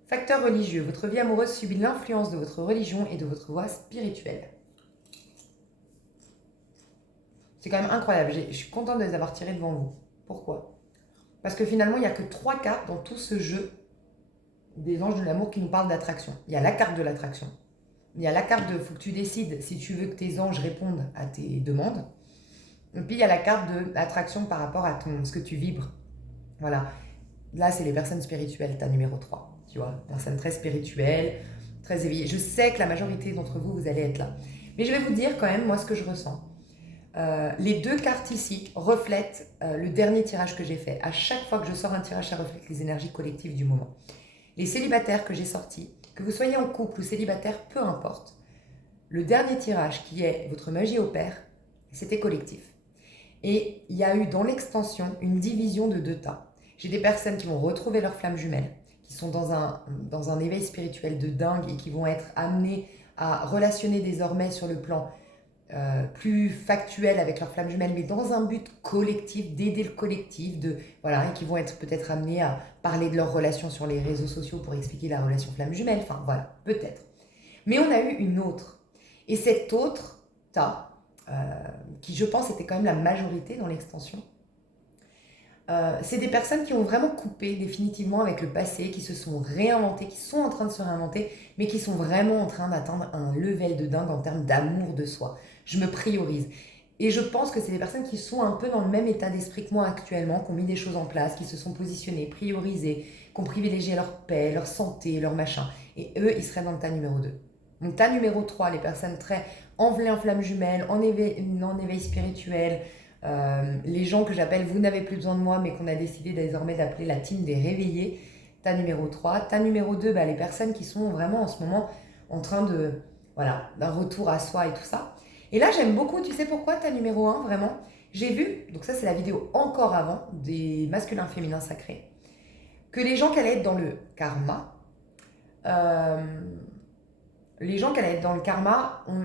Facteur religieux. Votre vie amoureuse subit l'influence de votre religion et de votre voie spirituelle. C'est quand même incroyable. Je suis contente de les avoir tirées devant vous. Pourquoi? Parce que finalement, il n'y a que 3 cartes dans tout ce jeu des anges de l'amour qui nous parlent d'attraction. Il y a la carte de l'attraction. Il y a la carte de « faut que tu décides si tu veux que tes anges répondent à tes demandes ». Et puis, il y a la carte de l'attraction par rapport à ce que tu vibres. Voilà. Là, c'est les personnes spirituelles, ta numéro 3. Tu vois, personnes très spirituelles, très éveillées. Je sais que la majorité d'entre vous, vous allez être là. Mais je vais vous dire quand même, moi, ce que je ressens. Les 2 cartes ici reflètent le dernier tirage que j'ai fait. À chaque fois que je sors un tirage, ça reflète les énergies collectives du moment. Les célibataires que j'ai sortis, que vous soyez en couple ou célibataire, peu importe, le dernier tirage qui est votre magie opère, c'était collectif. Et il y a eu dans l'extension une division de 2 tas. J'ai des personnes qui vont retrouver leur flamme jumelle, qui sont dans un éveil spirituel de dingue et qui vont être amenées à relationner désormais sur le plan plus factuel avec leur flamme jumelle, mais dans un but collectif, d'aider le collectif, voilà, et qui vont être peut-être amenés à parler de leur relation sur les réseaux sociaux pour expliquer la relation flamme jumelle, enfin voilà, peut-être. Mais on a eu une autre. Et cette autre tas, qui je pense était quand même la majorité dans l'extension, c'est des personnes qui ont vraiment coupé définitivement avec le passé, qui se sont réinventées, qui sont en train de se réinventer, mais qui sont vraiment en train d'atteindre un level de dingue en termes d'amour de soi. Je me priorise. Et je pense que c'est des personnes qui sont un peu dans le même état d'esprit que moi actuellement, qui ont mis des choses en place, qui se sont positionnées, priorisées, qui ont privilégié leur paix, leur santé, leur machin. Et eux, ils seraient dans le tas numéro 2. Donc tas numéro 3, les personnes très envelées en flamme jumelle, en éveil spirituel, les gens que j'appelle vous n'avez plus besoin de moi, mais qu'on a décidé désormais d'appeler la team des réveillés. Tas numéro 3. Tas numéro 2, les personnes qui sont vraiment en ce moment en train d'un retour à soi et tout ça. Et là, j'aime beaucoup, tu sais pourquoi, tas numéro 1, vraiment. J'ai vu, donc ça c'est la vidéo encore avant, des masculins féminins sacrés, que les gens qui allaient être dans le karma,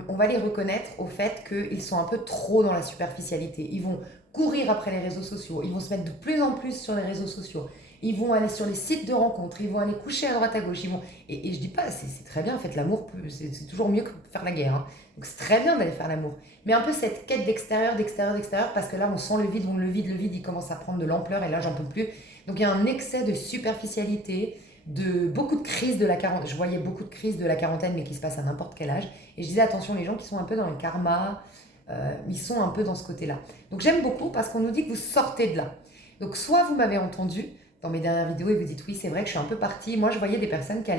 on va les reconnaître au fait qu'ils sont un peu trop dans la superficialité. Ils vont courir après les réseaux sociaux, ils vont se mettre de plus en plus sur les réseaux sociaux, ils vont aller sur les sites de rencontres, ils vont aller coucher à droite à gauche, et je dis pas, c'est très bien, faites l'amour, c'est toujours mieux que faire la guerre. Hein. Donc c'est très bien d'aller faire l'amour. Mais un peu cette quête d'extérieur, parce que là on sent le vide, il commence à prendre de l'ampleur, et là j'en peux plus. Donc il y a un excès de superficialité, de beaucoup de crises de la quarantaine. Je voyais beaucoup de crises de la quarantaine, mais qui se passent à n'importe quel âge. Et je disais, attention, les gens qui sont un peu dans le karma, ils sont un peu dans ce côté-là. Donc j'aime beaucoup parce qu'on nous dit que vous sortez de là. Donc soit vous m'avez entendu dans mes dernières vidéos et vous dites, oui, c'est vrai que je suis un peu partie. Moi, je voyais des personnes qui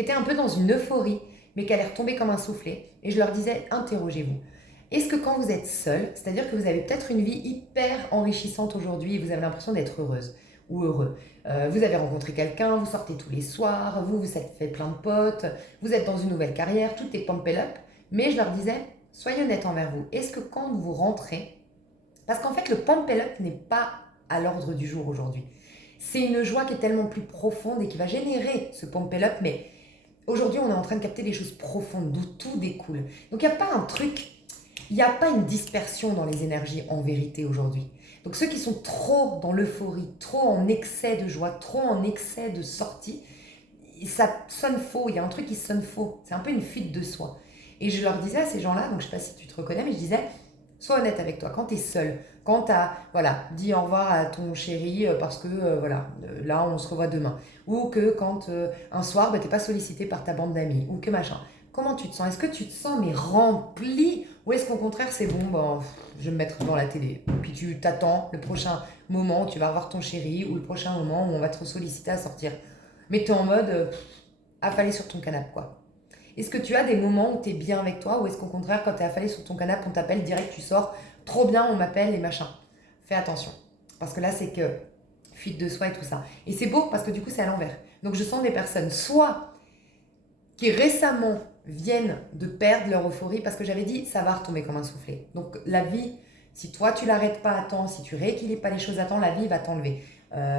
étaient un peu dans une euphorie, mais qui allaient retomber comme un soufflet. Et je leur disais, interrogez-vous. Est-ce que quand vous êtes seul, c'est-à-dire que vous avez peut-être une vie hyper enrichissante aujourd'hui et vous avez l'impression d'être heureuse ou heureux, vous avez rencontré quelqu'un, vous sortez tous les soirs, vous êtes fait plein de potes, vous êtes dans une nouvelle carrière, tout est pumped up, mais je leur disais, soyez honnête envers vous. Est-ce que quand vous rentrez, parce qu'en fait le pumped up n'est pas à l'ordre du jour aujourd'hui, c'est une joie qui est tellement plus profonde et qui va générer ce pumped up, mais aujourd'hui on est en train de capter des choses profondes d'où tout découle. Donc il n'y a pas un truc, il n'y a pas une dispersion dans les énergies en vérité aujourd'hui. Donc ceux qui sont trop dans l'euphorie, trop en excès de joie, trop en excès de sortie, ça sonne faux, il y a un truc qui sonne faux. C'est un peu une fuite de soi. Et je leur disais à ces gens-là, donc je ne sais pas si tu te reconnais, mais je disais, sois honnête avec toi, quand tu es seul, quand tu as dit au revoir à ton chéri parce que là on se revoit demain, ou que quand un soir tu n'es pas sollicité par ta bande d'amis, ou que machin. Comment tu te sens? Est-ce que tu te sens mais rempli? Ou est-ce qu'au contraire c'est bon, je vais me mettre devant la télé. Puis tu t'attends le prochain moment où tu vas revoir ton chéri ou le prochain moment où on va te solliciter à sortir. Mais tu es en mode affalé sur ton canapé quoi. Est-ce que tu as des moments où tu es bien avec toi ou est-ce qu'au contraire quand tu es affalé sur ton canapé on t'appelle direct tu sors, trop bien on m'appelle et machin. Fais attention. Parce que là c'est que fuite de soi et tout ça. Et c'est beau parce que du coup c'est à l'envers. Donc je sens des personnes soit qui récemment viennent de perdre leur euphorie parce que j'avais dit ça va retomber comme un soufflet. Donc la vie, si toi tu l'arrêtes pas à temps, si tu rééquilibres pas les choses à temps, la vie va t'enlever.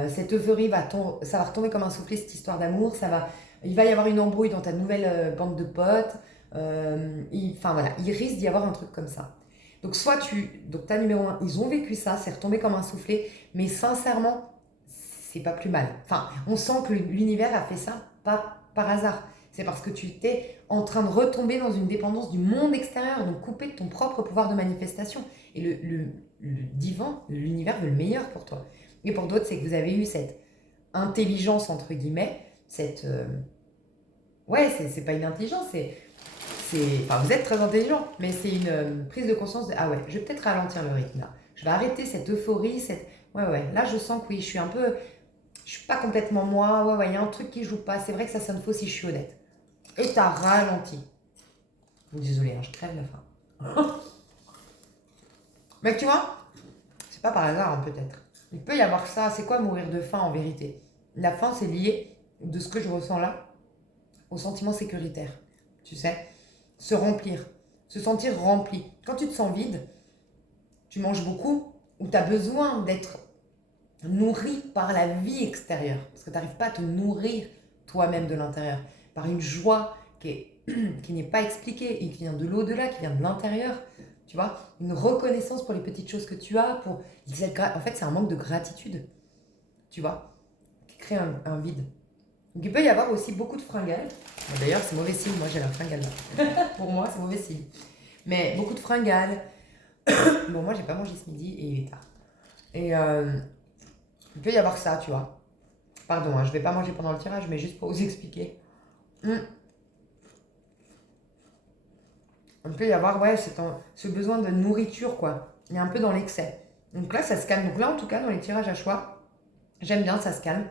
Cette euphorie ça va retomber comme un soufflet, cette histoire d'amour, il va y avoir une embrouille dans ta nouvelle bande de potes. Il risque d'y avoir un truc comme ça. Donc donc ta numéro 1, ils ont vécu ça, c'est retombé comme un soufflet, mais sincèrement, c'est pas plus mal. Enfin, on sent que l'univers a fait ça pas par hasard. C'est parce que tu étais en train de retomber dans une dépendance du monde extérieur, donc coupé de ton propre pouvoir de manifestation. Et le divin, l'univers veut le meilleur pour toi. Et pour d'autres, c'est que vous avez eu cette intelligence, entre guillemets, c'est pas une intelligence, vous êtes très intelligent, mais c'est une prise de conscience de ah ouais, je vais peut-être ralentir le rythme là. Je vais arrêter cette euphorie, là je sens que oui, je suis pas complètement moi, il y a un truc qui joue pas, c'est vrai que ça sonne faux si je suis honnête. Et t'as ralenti. Désolée, je crève la faim. Mais tu vois, c'est pas par hasard hein, peut-être. Il peut y avoir ça, c'est quoi mourir de faim en vérité? La faim c'est lié, de ce que je ressens là, au sentiment sécuritaire. Tu sais, se remplir, se sentir rempli. Quand tu te sens vide, tu manges beaucoup ou tu as besoin d'être nourri par la vie extérieure. Parce que tu n'arrives pas à te nourrir toi-même de l'intérieur. Par une joie qui n'est pas expliqué et qui vient de l'au-delà, qui vient de l'intérieur. Tu vois, une reconnaissance pour les petites choses que tu as. En fait, c'est un manque de gratitude, tu vois, qui crée un vide. Donc, il peut y avoir aussi beaucoup de fringales. D'ailleurs, c'est mauvais signe. Moi, j'ai la fringale là. Pour moi, c'est mauvais signe. Mais beaucoup de fringales. Bon, moi, j'ai pas mangé ce midi et il est tard. Et il peut y avoir ça, tu vois. Pardon, je vais pas manger pendant le tirage, mais juste pour vous expliquer. Il peut y avoir, ouais, ce besoin de nourriture, quoi. Il est un peu dans l'excès. Donc là, ça se calme. Donc là, en tout cas, dans les tirages à choix, j'aime bien, ça se calme.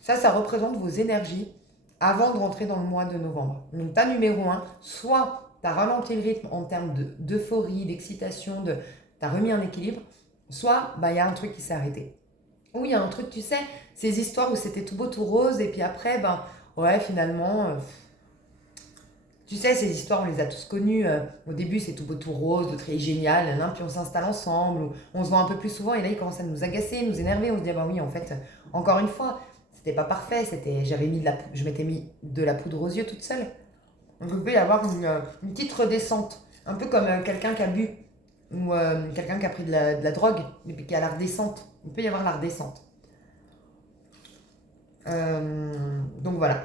Ça représente vos énergies avant de rentrer dans le mois de novembre. Donc, ta numéro 1, soit tu as ralenti le rythme en termes d'euphorie, d'excitation, tu as remis un équilibre, soit il y a un truc qui s'est arrêté. Ou il y a un truc, tu sais, ces histoires où c'était tout beau, tout rose, et puis après, ouais, finalement, tu sais, ces histoires, on les a tous connues. Au début, c'est tout beau, tout rose, l'autre est génial, puis on s'installe ensemble, ou on se voit un peu plus souvent, et là, il commence à nous agacer, nous énerver. On se dit, oui, en fait, encore une fois, c'était pas parfait, je m'étais mis de la poudre aux yeux toute seule. Donc, il peut y avoir une petite redescente, un peu comme quelqu'un qui a bu, ou quelqu'un qui a pris de la drogue, et puis qui a la redescente. Il peut y avoir la redescente. Donc, voilà.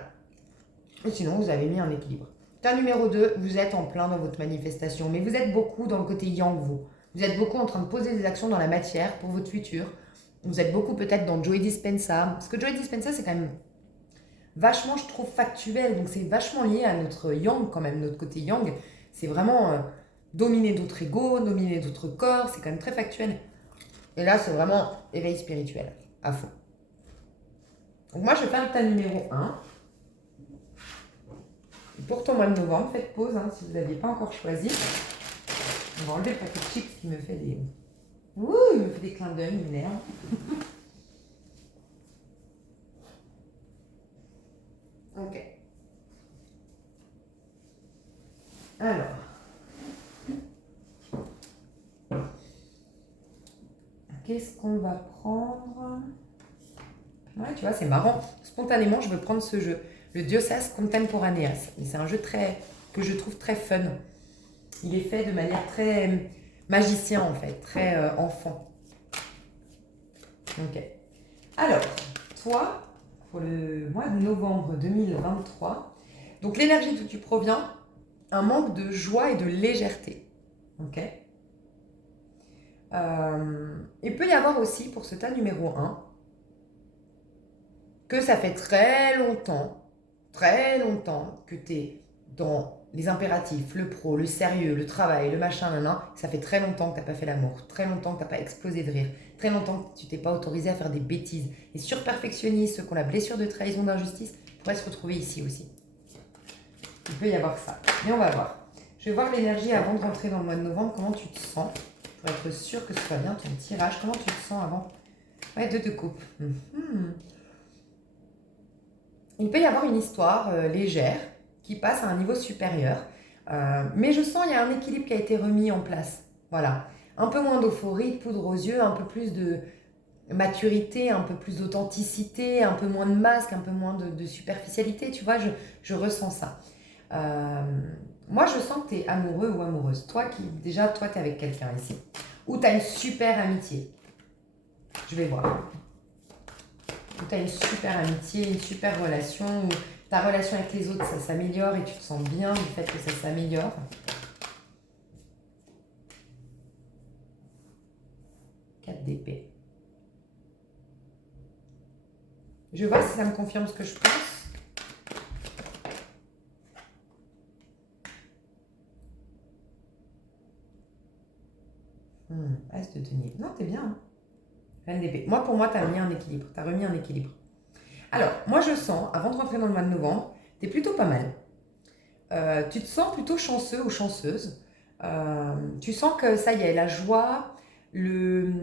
Et sinon, vous avez mis un équilibre. Ta numéro 2, vous êtes en plein dans votre manifestation, mais vous êtes beaucoup dans le côté yang, vous. Vous êtes beaucoup en train de poser des actions dans la matière pour votre futur. Vous êtes beaucoup peut-être dans Joe Dispenza. Parce que Joe Dispenza, c'est quand même vachement, je trouve, factuel. Donc c'est vachement lié à notre yang quand même, notre côté yang. C'est vraiment dominer d'autres égos, dominer d'autres corps. C'est quand même très factuel. Et là, c'est vraiment éveil spirituel, à fond. Donc moi, je vais faire ta numéro 1. Pour ton mois de novembre, faites pause si vous n'aviez pas encore choisi. On va enlever le paquet de chips qui me fait des... Ouh, il me fait des clins d'œil, il m'énerve. Ok. Alors. Qu'est-ce qu'on va prendre? Ouais, tu vois, c'est marrant. Spontanément, je veux prendre ce jeu. Le Diosas Contemporaneas. C'est un jeu que je trouve très fun. Il est fait de manière très magicien, en fait, très enfant. Ok. Alors, toi, pour le mois de novembre 2023, donc l'énergie d'où tu proviens, un manque de joie et de légèreté. Ok. Il peut y avoir aussi, pour ce tas numéro 1, que ça fait très longtemps que tu es dans les impératifs, le pro, le sérieux, le travail, le machin, ça fait très longtemps que tu n'as pas fait l'amour, très longtemps que tu n'as pas explosé de rire, très longtemps que tu t'es pas autorisé à faire des bêtises. Les surperfectionnistes, ceux qui ont la blessure de trahison, d'injustice, pourraient se retrouver ici aussi. Il peut y avoir ça. Mais on va voir. Je vais voir l'énergie avant de rentrer dans le mois de novembre, comment tu te sens, pour être sûr que ce soit bien ton tirage. Comment tu te sens avant? Ouais, 2 de coupe. Il peut y avoir une histoire légère qui passe à un niveau supérieur. Mais je sens qu'il y a un équilibre qui a été remis en place. Voilà. Un peu moins d'euphorie, de poudre aux yeux, un peu plus de maturité, un peu plus d'authenticité, un peu moins de masque, un peu moins de superficialité. Tu vois, je ressens ça. Moi, je sens que tu es amoureux ou amoureuse. Toi, tu es avec quelqu'un ici. Ou tu as une super amitié. Je vais voir. Où tu as une super amitié, une super relation, où ta relation avec les autres, ça s'améliore et tu te sens bien du fait que ça s'améliore. Quatre d'épée. Je vois si ça me confirme ce que je pense. As de denier. Non, t'es bien. Reine d'épée. Pour moi, tu as mis un équilibre. Tu as remis un équilibre. Alors, moi, je sens, avant de rentrer dans le mois de novembre, tu es plutôt pas mal. Tu te sens plutôt chanceux ou chanceuse. Tu sens que ça y est, la joie, elle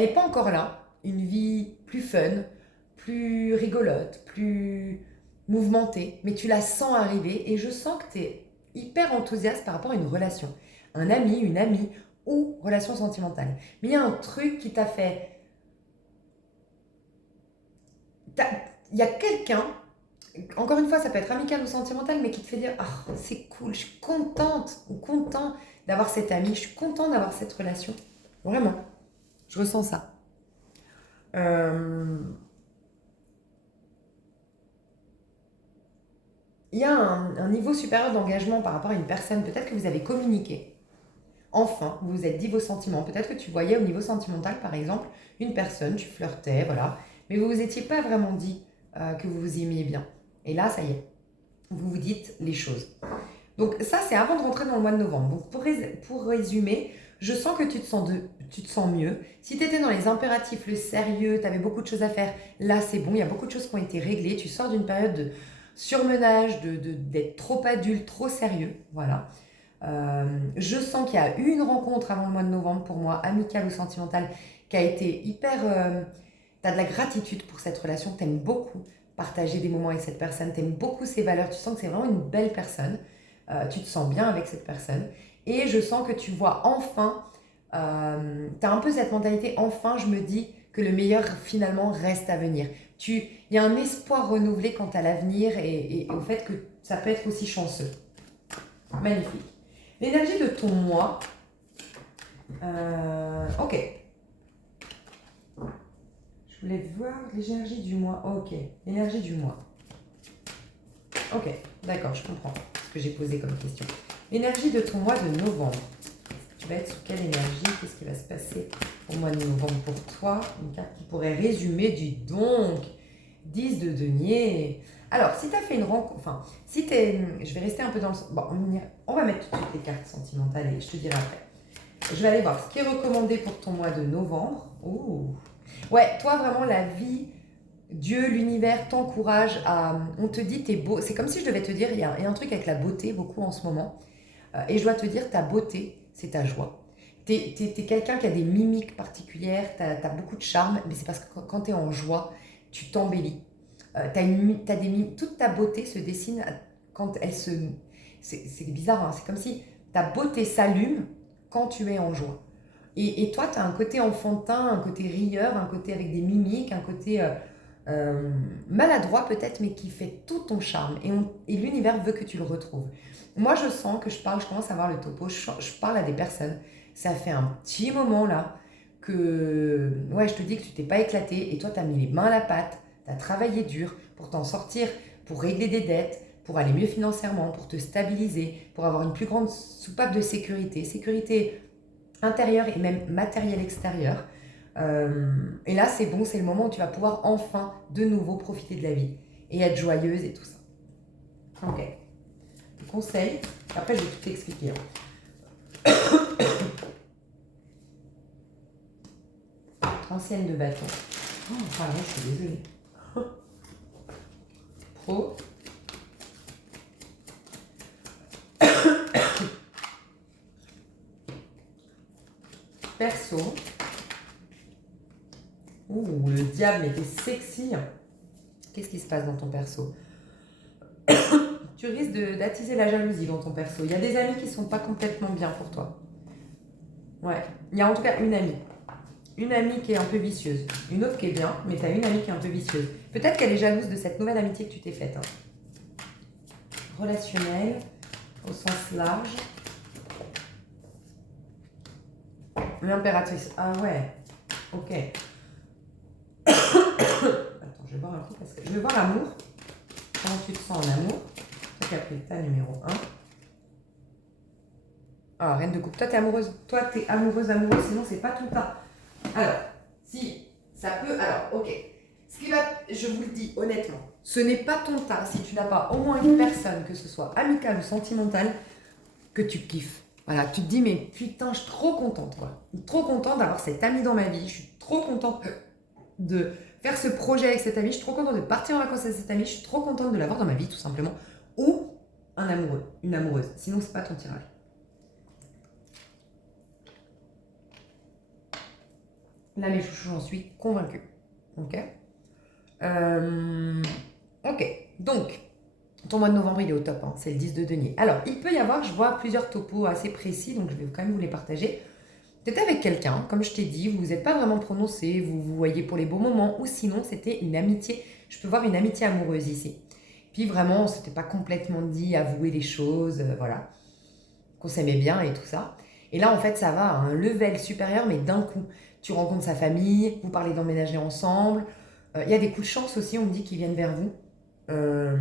n'est pas encore là. Une vie plus fun, plus rigolote, plus mouvementée, mais tu la sens arriver et je sens que tu es hyper enthousiaste par rapport à une relation. Un ami, une amie ou relation sentimentale. Mais il y a un truc qui t'a fait... Il y a quelqu'un, encore une fois, ça peut être amical ou sentimental, mais qui te fait dire, ah, c'est cool, je suis contente ou content d'avoir cet ami, je suis content d'avoir cette relation. Vraiment, je ressens ça. Euh, Il y a un niveau supérieur d'engagement par rapport à une personne. Peut-être que vous avez communiqué. Enfin, vous vous êtes dit vos sentiments. Peut-être que tu voyais au niveau sentimental, par exemple, une personne, tu flirtais, voilà. Mais vous vous étiez pas vraiment dit que vous vous aimiez bien. Et là, ça y est, vous vous dites les choses. Donc ça, c'est avant de rentrer dans le mois de novembre. Donc pour résumer, je sens que tu te sens mieux. Si tu étais dans les impératifs, le sérieux, tu avais beaucoup de choses à faire, là c'est bon, il y a beaucoup de choses qui ont été réglées. Tu sors d'une période de surmenage, d'être trop adulte, trop sérieux. Voilà. Je sens qu'il y a eu une rencontre avant le mois de novembre pour moi, amicale ou sentimentale, qui a été hyper... tu as de la gratitude pour cette relation, tu aimes beaucoup partager des moments avec cette personne, tu aimes beaucoup ses valeurs, tu sens que c'est vraiment une belle personne. Tu te sens bien avec cette personne. Et je sens que tu vois enfin, tu as un peu cette mentalité, enfin je me dis que le meilleur finalement reste à venir. Il y a un espoir renouvelé quant à l'avenir et au fait que ça peut être aussi chanceux. Magnifique. L'énergie de ton mois. Ok. Je voulais voir l'énergie du mois. Ok. L'énergie du mois. Ok. D'accord, je comprends ce que j'ai posé comme question. L'énergie de ton mois de novembre. Tu vas être sous quelle énergie? Qu'est-ce qui va se passer au mois de novembre pour toi? Une carte qui pourrait résumer du donc. 10 de denier. Alors, si tu as fait une rencontre... Enfin, si tu es... Je vais rester un peu dans le... Bon, on va mettre tout de suite les cartes sentimentales et je te dirai après. Je vais aller voir ce qui est recommandé pour ton mois de novembre. Ouh. Ouais, toi, vraiment, la vie, Dieu, l'univers t'encourage à... On te dit, t'es beau. C'est comme si je devais te dire, il y a un truc avec la beauté, beaucoup en ce moment. Et je dois te dire, ta beauté, c'est ta joie. T'es quelqu'un qui a des mimiques particulières, t'as beaucoup de charme, mais c'est parce que quand t'es en joie, tu t'embellis. Toute ta beauté se dessine quand elle se... C'est bizarre, hein, c'est comme si ta beauté s'allume quand tu es en joie. Et toi, tu as un côté enfantin, un côté rieur, un côté avec des mimiques, un côté maladroit peut-être, mais qui fait tout ton charme. Et l'univers veut que tu le retrouves. Moi, je sens que je commence à voir le topo, je parle à des personnes. Ça fait un petit moment là que, ouais, je te dis que tu t'es pas éclaté et toi, tu as mis les mains à la pâte, tu as travaillé dur pour t'en sortir, pour régler des dettes, pour aller mieux financièrement, pour te stabiliser, pour avoir une plus grande soupape de sécurité. Sécurité intérieure et même matériel extérieur. Et là, c'est bon, c'est le moment où tu vas pouvoir enfin de nouveau profiter de la vie et être joyeuse et tout ça. Ok. Conseil. Après, je vais tout t'expliquer. Ancienne de bâton. Oh, pardon, je suis désolée. Pro. Perso. Ouh, le diable était sexy. Qu'est-ce qui se passe dans ton perso? Tu risques d'attiser la jalousie dans ton perso. Il y a des amis qui ne sont pas complètement bien pour toi. Ouais, il y a en tout cas une amie. Une amie qui est un peu vicieuse. Une autre qui est bien, mais tu as une amie qui est un peu vicieuse. Peut-être qu'elle est jalouse de cette nouvelle amitié que tu t'es faite. Hein. Relationnel, au sens large. L'impératrice. Ah ouais, ok. Attends, je vais boire un coup parce que je vais voir l'amour. Comment tu te sens en amour? Toi qui as pris ta numéro 1. Ah, reine de coupe. Toi, t'es amoureuse. Toi, t'es amoureuse, sinon c'est pas tout le temps. Alors, si ça peut... Alors, ok. Je vous le dis honnêtement, ce n'est pas ton tas si tu n'as pas au moins une personne, que ce soit amicale ou sentimentale, que tu kiffes. Voilà, tu te dis, mais putain, je suis trop contente, quoi. Je suis trop contente d'avoir cette amie dans ma vie. Je suis trop contente de faire ce projet avec cette amie. Je suis trop contente de partir en vacances avec cette amie. Je suis trop contente de l'avoir dans ma vie, tout simplement. Ou un amoureux, une amoureuse. Sinon, c'est pas ton tirage. Là, mes chouchous, j'en suis convaincue. Ok. Ok. Donc, ton mois de novembre, il est au top. Hein. C'est le 10 de denier. Alors, il peut y avoir, je vois plusieurs topos assez précis, donc je vais quand même vous les partager. Peut-être avec quelqu'un, comme je t'ai dit, vous n'êtes pas vraiment prononcé, vous vous voyez pour les beaux moments, ou sinon, c'était une amitié. Je peux voir une amitié amoureuse ici. Puis vraiment, on s'était pas complètement dit, avouer les choses, voilà, qu'on s'aimait bien et tout ça. Et là, en fait, ça va à un level supérieur, mais d'un coup. Tu rencontres sa famille, vous parlez d'emménager ensemble. Il y a des coups de chance aussi, on me dit, qui viennent vers vous euh,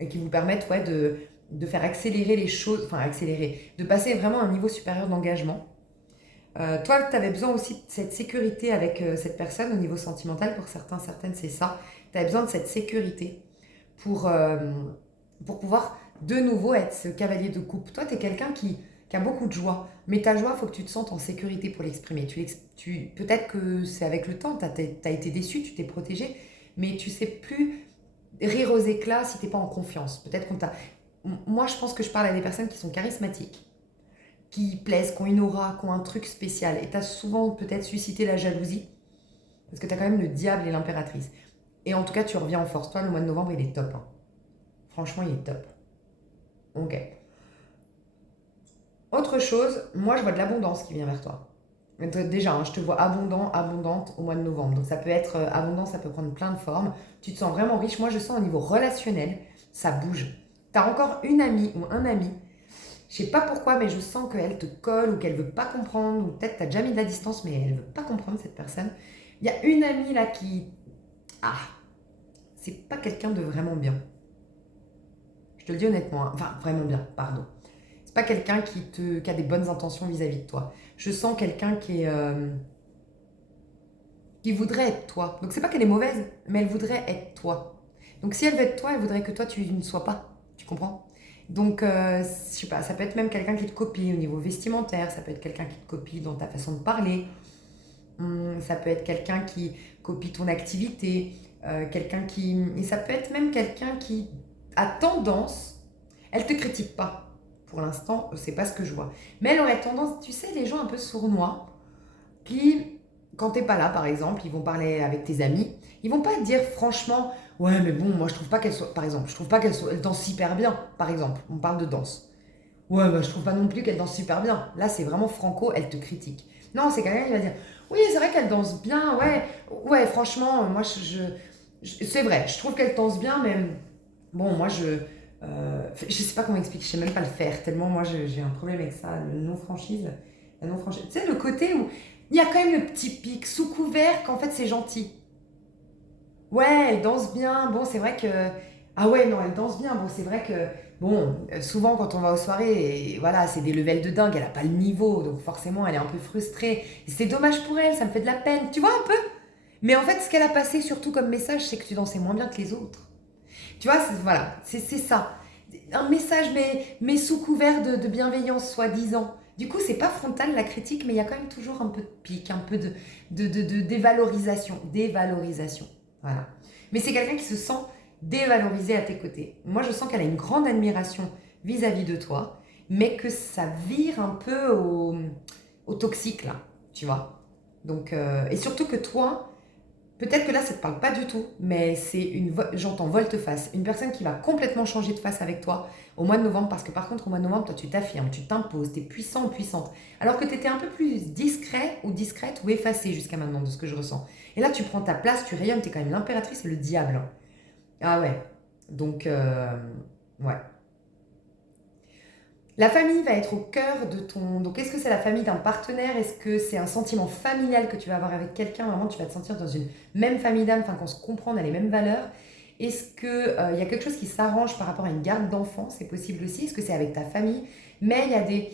et qui vous permettent ouais, de faire accélérer les choses, enfin accélérer, de passer vraiment à un niveau supérieur d'engagement. Toi, tu avais besoin aussi de cette sécurité avec cette personne au niveau sentimental. Pour certains, certaines, c'est ça. Tu avais besoin de cette sécurité pour, euh, pour pouvoir de nouveau être ce cavalier de coupe. Toi, tu es quelqu'un qui a beaucoup de joie. Mais ta joie, il faut que tu te sentes en sécurité pour l'exprimer. Peut-être que c'est avec le temps, tu as été déçu, tu t'es protégé, mais tu sais plus rire aux éclats si tu n'es pas en confiance. Peut-être qu'on t'a... Moi, je pense que je parle à des personnes qui sont charismatiques, qui plaisent, qui ont une aura, qui ont un truc spécial. Et tu as souvent peut-être suscité la jalousie, parce que tu as quand même le diable et l'impératrice. Et en tout cas, tu reviens en force. Toi, le mois de novembre, il est top, hein. Franchement, il est top. Ok. Autre chose, moi, je vois de l'abondance qui vient vers toi. Déjà, hein, je te vois abondant, abondante au mois de novembre. Donc ça peut être abondant, ça peut prendre plein de formes. Tu te sens vraiment riche. Moi, je sens au niveau relationnel, ça bouge. Tu as encore une amie ou un ami. Je sais pas pourquoi, mais je sens qu'elle te colle ou qu'elle veut pas comprendre. Ou peut-être tu as déjà mis de la distance, mais elle veut pas comprendre cette personne. Il y a une amie là qui... Ah, c'est pas quelqu'un de vraiment bien. Je te le dis honnêtement, hein. Enfin, vraiment bien, pardon. C'est pas quelqu'un qui a des bonnes intentions vis-à-vis de toi. Je sens quelqu'un qui voudrait être toi. Donc c'est pas qu'elle est mauvaise, mais elle voudrait être toi. Donc si elle veut être toi, elle voudrait que toi tu ne sois pas. Tu comprends? Donc je sais pas, ça peut être même quelqu'un qui te copie au niveau vestimentaire, ça peut être quelqu'un qui te copie dans ta façon de parler. Ça peut être quelqu'un qui copie ton activité, quelqu'un qui... Et ça peut être même quelqu'un qui a tendance... Elle te critique pas. Pour l'instant, c'est pas ce que je vois. Mais elle aurait tendance, tu sais, les gens un peu sournois, qui, quand t'es pas là, par exemple, ils vont parler avec tes amis, ils vont pas te dire franchement, ouais, mais bon, moi je trouve pas qu'elle soit, par exemple, je trouve pas elle danse super bien, par exemple, on parle de danse. Ouais, bah, je trouve pas non plus qu'elle danse super bien. Là, c'est vraiment franco, elle te critique. Non, c'est quelqu'un qui va dire, oui, c'est vrai qu'elle danse bien, ouais, ouais, franchement, moi, c'est vrai, je trouve qu'elle danse bien, mais bon, moi, je sais pas comment expliquer, je sais même pas le faire, tellement moi, j'ai un problème avec ça, le non-franchise, la non-franchise. Tu sais, le côté où il y a quand même le petit pic, sous couvert, qu'en fait, c'est gentil. Ouais, elle danse bien. Bon, c'est vrai que. Ah ouais, non, elle danse bien. Bon, c'est vrai que. Bon, souvent quand on va aux soirées, et voilà, c'est des levels de dingue. Elle a pas le niveau, donc forcément, elle est un peu frustrée. Et c'est dommage pour elle, ça me fait de la peine. Tu vois un peu? Mais en fait, ce qu'elle a passé surtout comme message, c'est que tu dansais moins bien que les autres. Tu vois, voilà, c'est ça. Un message, mais sous couvert de bienveillance, soi-disant. Du coup, c'est pas frontal la critique, mais il y a quand même toujours un peu de pique, un peu de dévalorisation. Dévalorisation. Voilà. Mais c'est quelqu'un qui se sent dévalorisé à tes côtés. Moi, je sens qu'elle a une grande admiration vis-à-vis de toi, mais que ça vire un peu au toxique, là, tu vois. Donc, et surtout que toi, peut-être que là, ça ne te parle pas du tout, mais c'est j'entends volte-face, une personne qui va complètement changer de face avec toi au mois de novembre, parce que par contre, au mois de novembre, toi, tu t'affirmes, tu t'imposes, tu es puissant ou puissante, alors que tu étais un peu plus discret ou discrète ou effacée jusqu'à maintenant, de ce que je ressens. Et là, tu prends ta place, tu rayonnes, tu es quand même l'impératrice et le diable. Ah ouais, donc, ouais. La famille va être au cœur de ton... Donc, est-ce que c'est la famille d'un partenaire? Est-ce que c'est un sentiment familial que tu vas avoir avec quelqu'un? Vraiment, tu vas te sentir dans une même famille d'âme, enfin qu'on se comprend, on a les mêmes valeurs. Est-ce qu'il y a quelque chose qui s'arrange par rapport à une garde d'enfant? C'est possible aussi. Est-ce que c'est avec ta famille? Mais il y a des...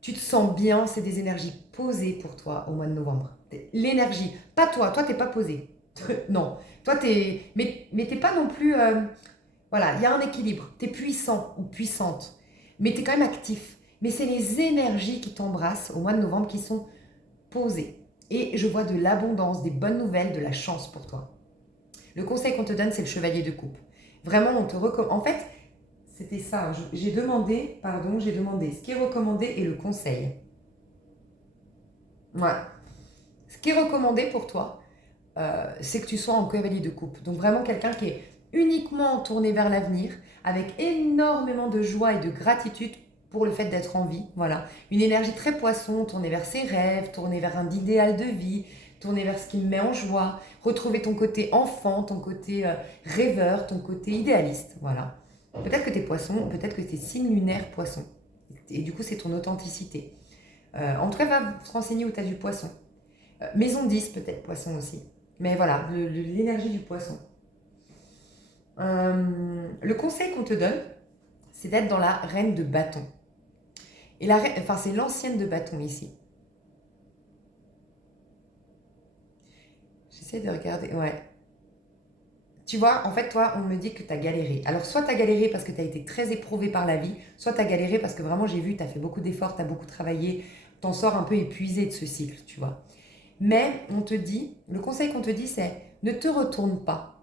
Tu te sens bien, c'est des énergies posées pour toi au mois de novembre. L'énergie, pas toi, toi t'es pas posé. Non, toi t'es... Mais t'es pas non plus... Voilà, il y a un équilibre. Tu es puissant ou puissante, mais tu es quand même actif. Mais c'est les énergies qui t'embrassent au mois de novembre qui sont posées. Et je vois de l'abondance, des bonnes nouvelles, de la chance pour toi. Le conseil qu'on te donne, c'est le chevalier de coupe. Vraiment, on te recommande. En fait, c'était ça. J'ai demandé ce qui est recommandé et le conseil. Voilà. Ce qui est recommandé pour toi, c'est que tu sois en cavalier de coupe. Donc vraiment quelqu'un qui est uniquement tourné vers l'avenir, avec énormément de joie et de gratitude pour le fait d'être en vie. Voilà. Une énergie très poisson, tournée vers ses rêves, tournée vers un idéal de vie, tourner vers ce qui me met en joie, retrouver ton côté enfant, ton côté rêveur, ton côté idéaliste, voilà. Peut-être que t'es poisson, peut-être que t'es signe lunaire poisson. Et du coup, c'est ton authenticité. En tout cas, va te renseigner où tu as du poisson. Maison 10, peut-être, poisson aussi. Mais voilà, l'énergie du poisson. Le conseil qu'on te donne, c'est d'être dans la reine de bâton. Et enfin, c'est l'ancienne de bâton ici. J'essaie de regarder, ouais. Tu vois, en fait, toi, on me dit que tu as galéré. Alors, soit tu as galéré parce que tu as été très éprouvé par la vie, soit tu as galéré parce que vraiment, j'ai vu, tu as fait beaucoup d'efforts, tu as beaucoup travaillé, t'en sors un peu épuisé de ce cycle, tu vois. Mais on te dit, le conseil qu'on te dit, c'est ne te retourne pas.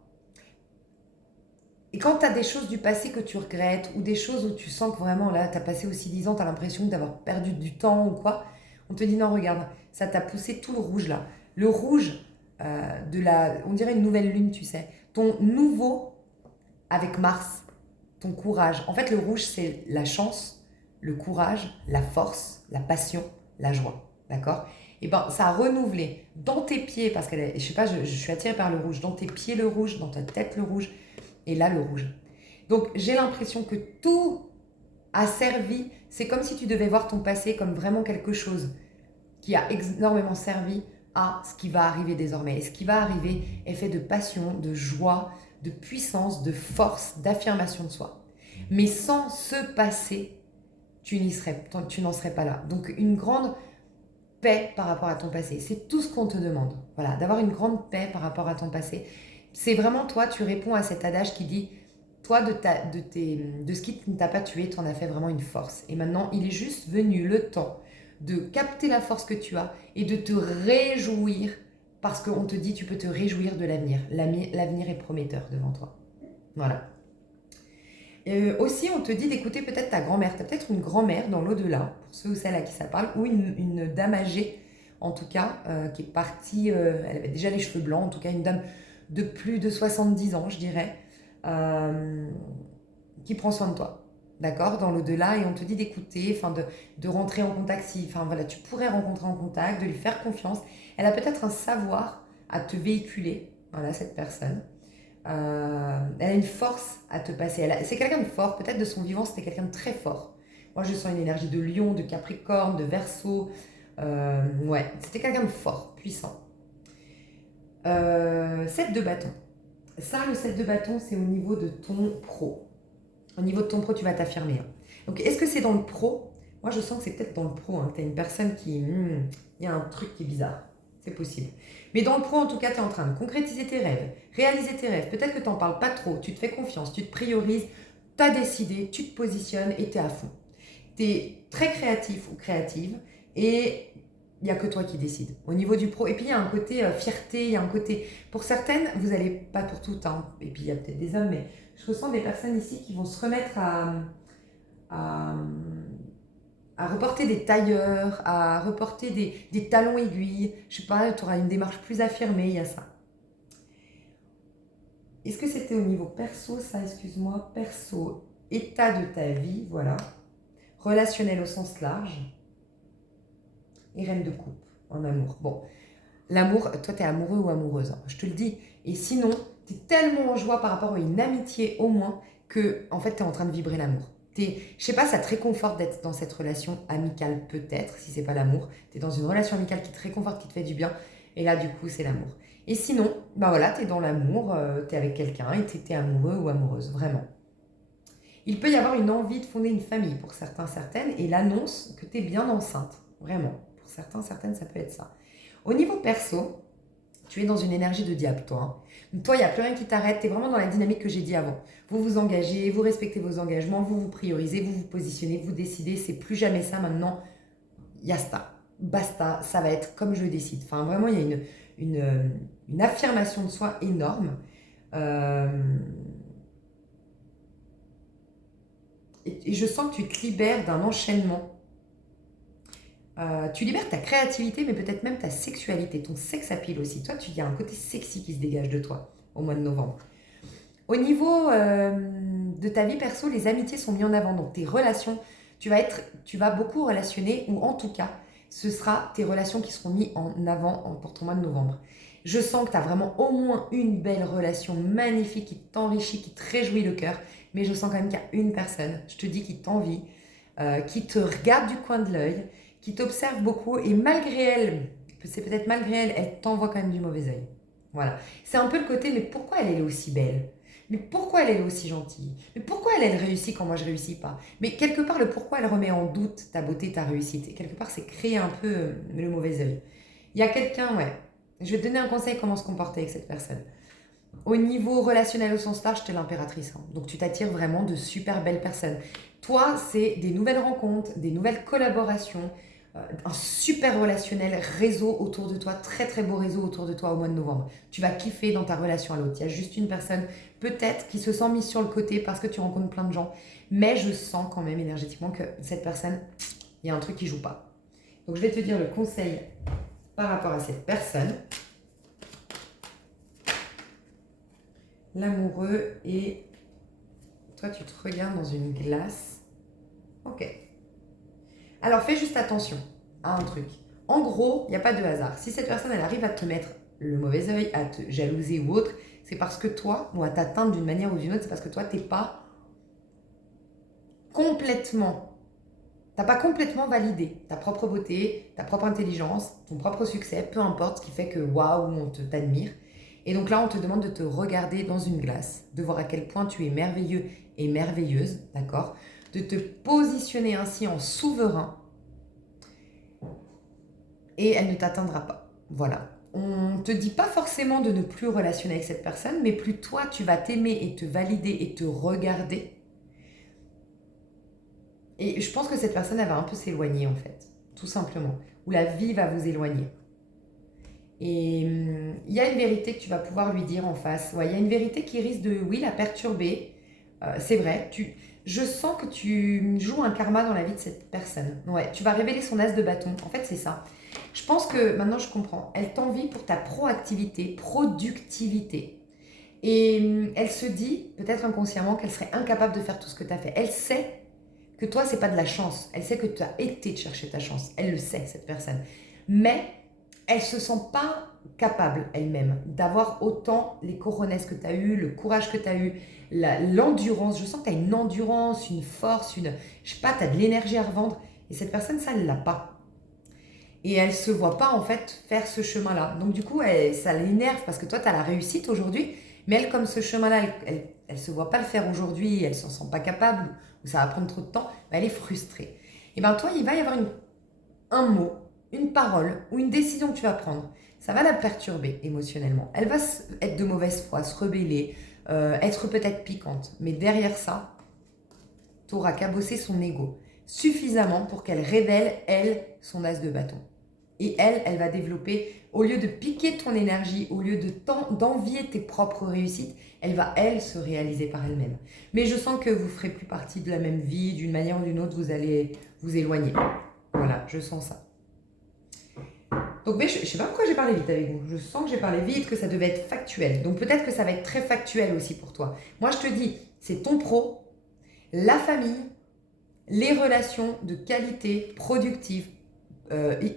Et quand tu as des choses du passé que tu regrettes ou des choses où tu sens que vraiment, là, tu as passé aussi 10 ans, tu as l'impression d'avoir perdu du temps ou quoi, on te dit non, regarde, ça t'a poussé tout le rouge là. Le rouge on dirait une nouvelle lune, tu sais. Ton nouveau avec Mars, ton courage. En fait, le rouge, c'est la chance, le courage, la force, la passion, la joie. D'accord? Et ben, ça a renouvelé dans tes pieds, parce que je sais pas, je suis attirée par le rouge, dans tes pieds le rouge, dans ta tête le rouge, et là le rouge. Donc, j'ai l'impression que tout a servi. C'est comme si tu devais voir ton passé comme vraiment quelque chose qui a énormément servi à ce qui va arriver désormais. Et ce qui va arriver est fait de passion, de joie, de puissance, de force, d'affirmation de soi. Mais sans ce passé, tu n'en serais pas là. Donc une grande paix par rapport à ton passé, c'est tout ce qu'on te demande. Voilà, d'avoir une grande paix par rapport à ton passé. C'est vraiment toi, tu réponds à cet adage qui dit toi, de ce qui ne t'a pas tué, tu en as fait vraiment une force. Et maintenant, il est juste venu le temps de capter la force que tu as et de te réjouir parce qu'on te dit tu peux te réjouir de l'avenir. L'avenir est prometteur devant toi. Voilà. Aussi, on te dit d'écouter peut-être ta grand-mère. Tu as peut-être une grand-mère dans l'au-delà, pour ceux ou celles à qui ça parle, ou une dame âgée, en tout cas, qui est partie, elle avait déjà les cheveux blancs, en tout cas une dame de plus de 70 ans, je dirais, qui prend soin de toi, d'accord, dans l'au-delà, et on te dit d'écouter, enfin de rentrer en contact, si, enfin voilà, tu pourrais rentrer en contact, de lui faire confiance. Elle a peut-être un savoir à te véhiculer, voilà, cette personne. Elle a une force à te passer. C'est quelqu'un de fort, peut-être de son vivant, c'était quelqu'un de très fort. Moi, je sens une énergie de lion, de capricorne, de verseau. Ouais, c'était quelqu'un de fort, puissant. 7 de bâton. Ça, le 7 de bâton, c'est au niveau de ton pro. Au niveau de ton pro, tu vas t'affirmer. Donc, est-ce que c'est dans le pro? Moi, je sens que c'est peut-être dans le pro. Tu as une personne qui... Il y a un truc qui est bizarre. C'est possible. Mais dans le pro, en tout cas, tu es en train de concrétiser tes rêves, réaliser tes rêves. Peut-être que tu n'en parles pas trop, tu te fais confiance, tu te priorises, tu as décidé, tu te positionnes et tu es à fond. Tu es très créatif ou créative et il n'y a que toi qui décides au niveau du pro. Et puis il y a un côté fierté, il y a un côté... Pour certaines, vous n'allez pas pour toutes, hein. Et puis il y a peut-être des hommes, mais je ressens des personnes ici qui vont se remettre à reporter des tailleurs, à reporter des talons aiguilles. Je sais pas, tu auras une démarche plus affirmée, il y a ça. Est-ce que c'était au niveau perso, ça, excuse-moi, perso, état de ta vie, voilà. Relationnel au sens large. Et reine de coupe, en amour. Bon, l'amour, toi, t'es amoureux ou amoureuse, hein, je te le dis. Et sinon, t'es tellement en joie par rapport à une amitié au moins que, en fait, t'es en train de vibrer l'amour. Je sais pas, ça te réconforte d'être dans cette relation amicale peut-être, si c'est pas l'amour. T'es dans une relation amicale qui te réconforte, qui te fait du bien. Et là, du coup, c'est l'amour. Et sinon, bah voilà, t'es dans l'amour, t'es avec quelqu'un et t'es amoureux ou amoureuse, vraiment. Il peut y avoir une envie de fonder une famille pour certains, certaines, et l'annonce que t'es bien enceinte, vraiment. Pour certains, certaines, ça peut être ça. Au niveau perso, tu es dans une énergie de diable, toi. Hein. Donc toi, il n'y a plus rien qui t'arrête. Tu es vraiment dans la dynamique que j'ai dit avant. Vous vous engagez, vous respectez vos engagements, vous vous priorisez, vous vous positionnez, vous décidez. C'est plus jamais ça maintenant. Yasta, basta, ça va être comme je décide. Enfin, vraiment, il y a une affirmation de soi énorme. Et je sens que tu te libères d'un enchaînement. Tu libères ta créativité, mais peut-être même ta sexualité, ton sex appeal aussi. Toi, il y a un côté sexy qui se dégage de toi au mois de novembre. Au niveau de ta vie perso, les amitiés sont mises en avant. Donc tes relations, tu vas beaucoup relationner, ou en tout cas, ce sera tes relations qui seront mises en avant pour ton mois de novembre. Je sens que tu as vraiment au moins une belle relation magnifique qui t'enrichit, qui te réjouit le cœur, mais je sens quand même qu'il y a une personne, je te dis, qui t'envie, qui te regarde du coin de l'œil, qui t'observe beaucoup, et malgré elle, c'est peut-être malgré elle, elle t'envoie quand même du mauvais œil. Voilà. C'est un peu le côté, mais pourquoi elle est aussi belle? Mais pourquoi elle est aussi gentille? Mais pourquoi elle réussit quand moi je réussis pas? Mais quelque part, le pourquoi elle remet en doute ta beauté, ta réussite. Et quelque part, c'est créer un peu le mauvais œil. Il y a quelqu'un, ouais. Je vais te donner un conseil comment se comporter avec cette personne. Au niveau relationnel au sens large, t'es l'impératrice. Hein. Donc tu t'attires vraiment de super belles personnes. Toi, c'est des nouvelles rencontres, des nouvelles collaborations, un super relationnel réseau autour de toi, très très beau réseau autour de toi au mois de novembre. Tu vas kiffer dans ta relation à l'autre. Il y a juste une personne peut-être qui se sent mise sur le côté parce que tu rencontres plein de gens, mais je sens quand même énergétiquement que cette personne, il y a un truc qui joue pas. Donc je vais te dire le conseil par rapport à cette personne. L'amoureux et toi tu te regardes dans une glace. Ok. Alors fais juste attention à un truc. En gros, il n'y a pas de hasard. Si cette personne elle arrive à te mettre le mauvais œil, à te jalouser ou autre, c'est parce que toi, ou à t'atteindre d'une manière ou d'une autre, c'est parce que toi, t'as pas complètement validé ta propre beauté, ta propre intelligence, ton propre succès, peu importe, ce qui fait que waouh, on t'admire. Et donc là, on te demande de te regarder dans une glace, de voir à quel point tu es merveilleux et merveilleuse, d'accord? De te positionner ainsi en souverain et elle ne t'atteindra pas. Voilà. On ne te dit pas forcément de ne plus relationner avec cette personne, mais plus toi, tu vas t'aimer et te valider et te regarder. Et je pense que cette personne, elle va un peu s'éloigner en fait, tout simplement. Ou la vie va vous éloigner. Et il y a une vérité que tu vas pouvoir lui dire en face. Ouais, il y a une vérité qui risque de, oui, la perturber. C'est vrai, je sens que tu joues un karma dans la vie de cette personne. Ouais, tu vas révéler son as de bâton. En fait, c'est ça. Je pense que maintenant, je comprends. Elle t'envie pour ta proactivité, productivité. Et elle se dit, peut-être inconsciemment, qu'elle serait incapable de faire tout ce que tu as fait. Elle sait que toi, c'est pas de la chance. Elle sait que tu as été chercher ta chance. Elle le sait, cette personne. Mais elle se sent pas capable elle-même d'avoir autant les coronesses que tu as eu, le courage que tu as eu, l'endurance. Je sens que tu as une endurance, une force, je sais pas, tu as de l'énergie à revendre. Et cette personne, ça, elle l'a pas. Et elle se voit pas, en fait, faire ce chemin-là. Donc, du coup, ça l'énerve parce que toi, tu as la réussite aujourd'hui. Mais elle, comme ce chemin-là, elle se voit pas le faire aujourd'hui, elle s'en sent pas capable, ou ça va prendre trop de temps, elle est frustrée. Et bien, toi, il va y avoir un mot, une parole ou une décision que tu vas prendre. Ça va la perturber émotionnellement. Elle va être de mauvaise foi, se rebeller, être peut-être piquante. Mais derrière ça, tu auras cabosser son ego suffisamment pour qu'elle révèle, elle, son as de bâton. Et elle va développer, au lieu de piquer ton énergie, au lieu d'envier tes propres réussites, elle va, elle, se réaliser par elle-même. Mais je sens que vous ne ferez plus partie de la même vie, d'une manière ou d'une autre, vous allez vous éloigner. Voilà, je sens ça. Donc, mais je ne sais pas pourquoi j'ai parlé vite avec vous. Je sens que j'ai parlé vite, que ça devait être factuel. Donc, peut-être que ça va être très factuel aussi pour toi. Moi, je te dis, c'est ton pro, la famille, les relations de qualité, productives.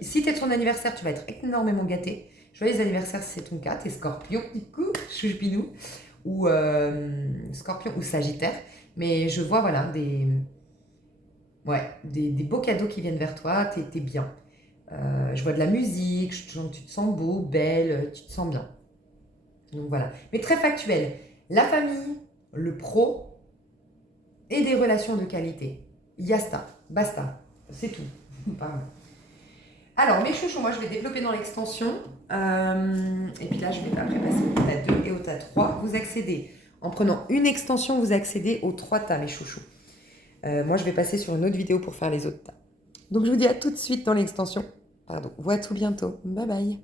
Si tu es de ton anniversaire, tu vas être énormément gâté. Joyeux anniversaire si c'est ton cas. Tu es scorpion, du coup, chouchpinou, ou scorpion ou sagittaire. Mais je vois, voilà, des beaux cadeaux qui viennent vers toi. Tu es bien. Je vois de la musique, tu te sens beau, belle, tu te sens bien. Donc voilà. Mais très factuel. La famille, le pro et des relations de qualité. Yasta, basta. C'est tout. Pardon. Alors, mes chouchous, moi je vais développer dans l'extension. Et puis là, je vais après passer au tas 2 et au tas 3. Vous accédez, en prenant une extension, vous accédez aux 3 tas, mes chouchous. Moi, je vais passer sur une autre vidéo pour faire les autres tas. Donc, je vous dis à tout de suite dans l'extension. Pardon, ou à tout bientôt. Bye bye.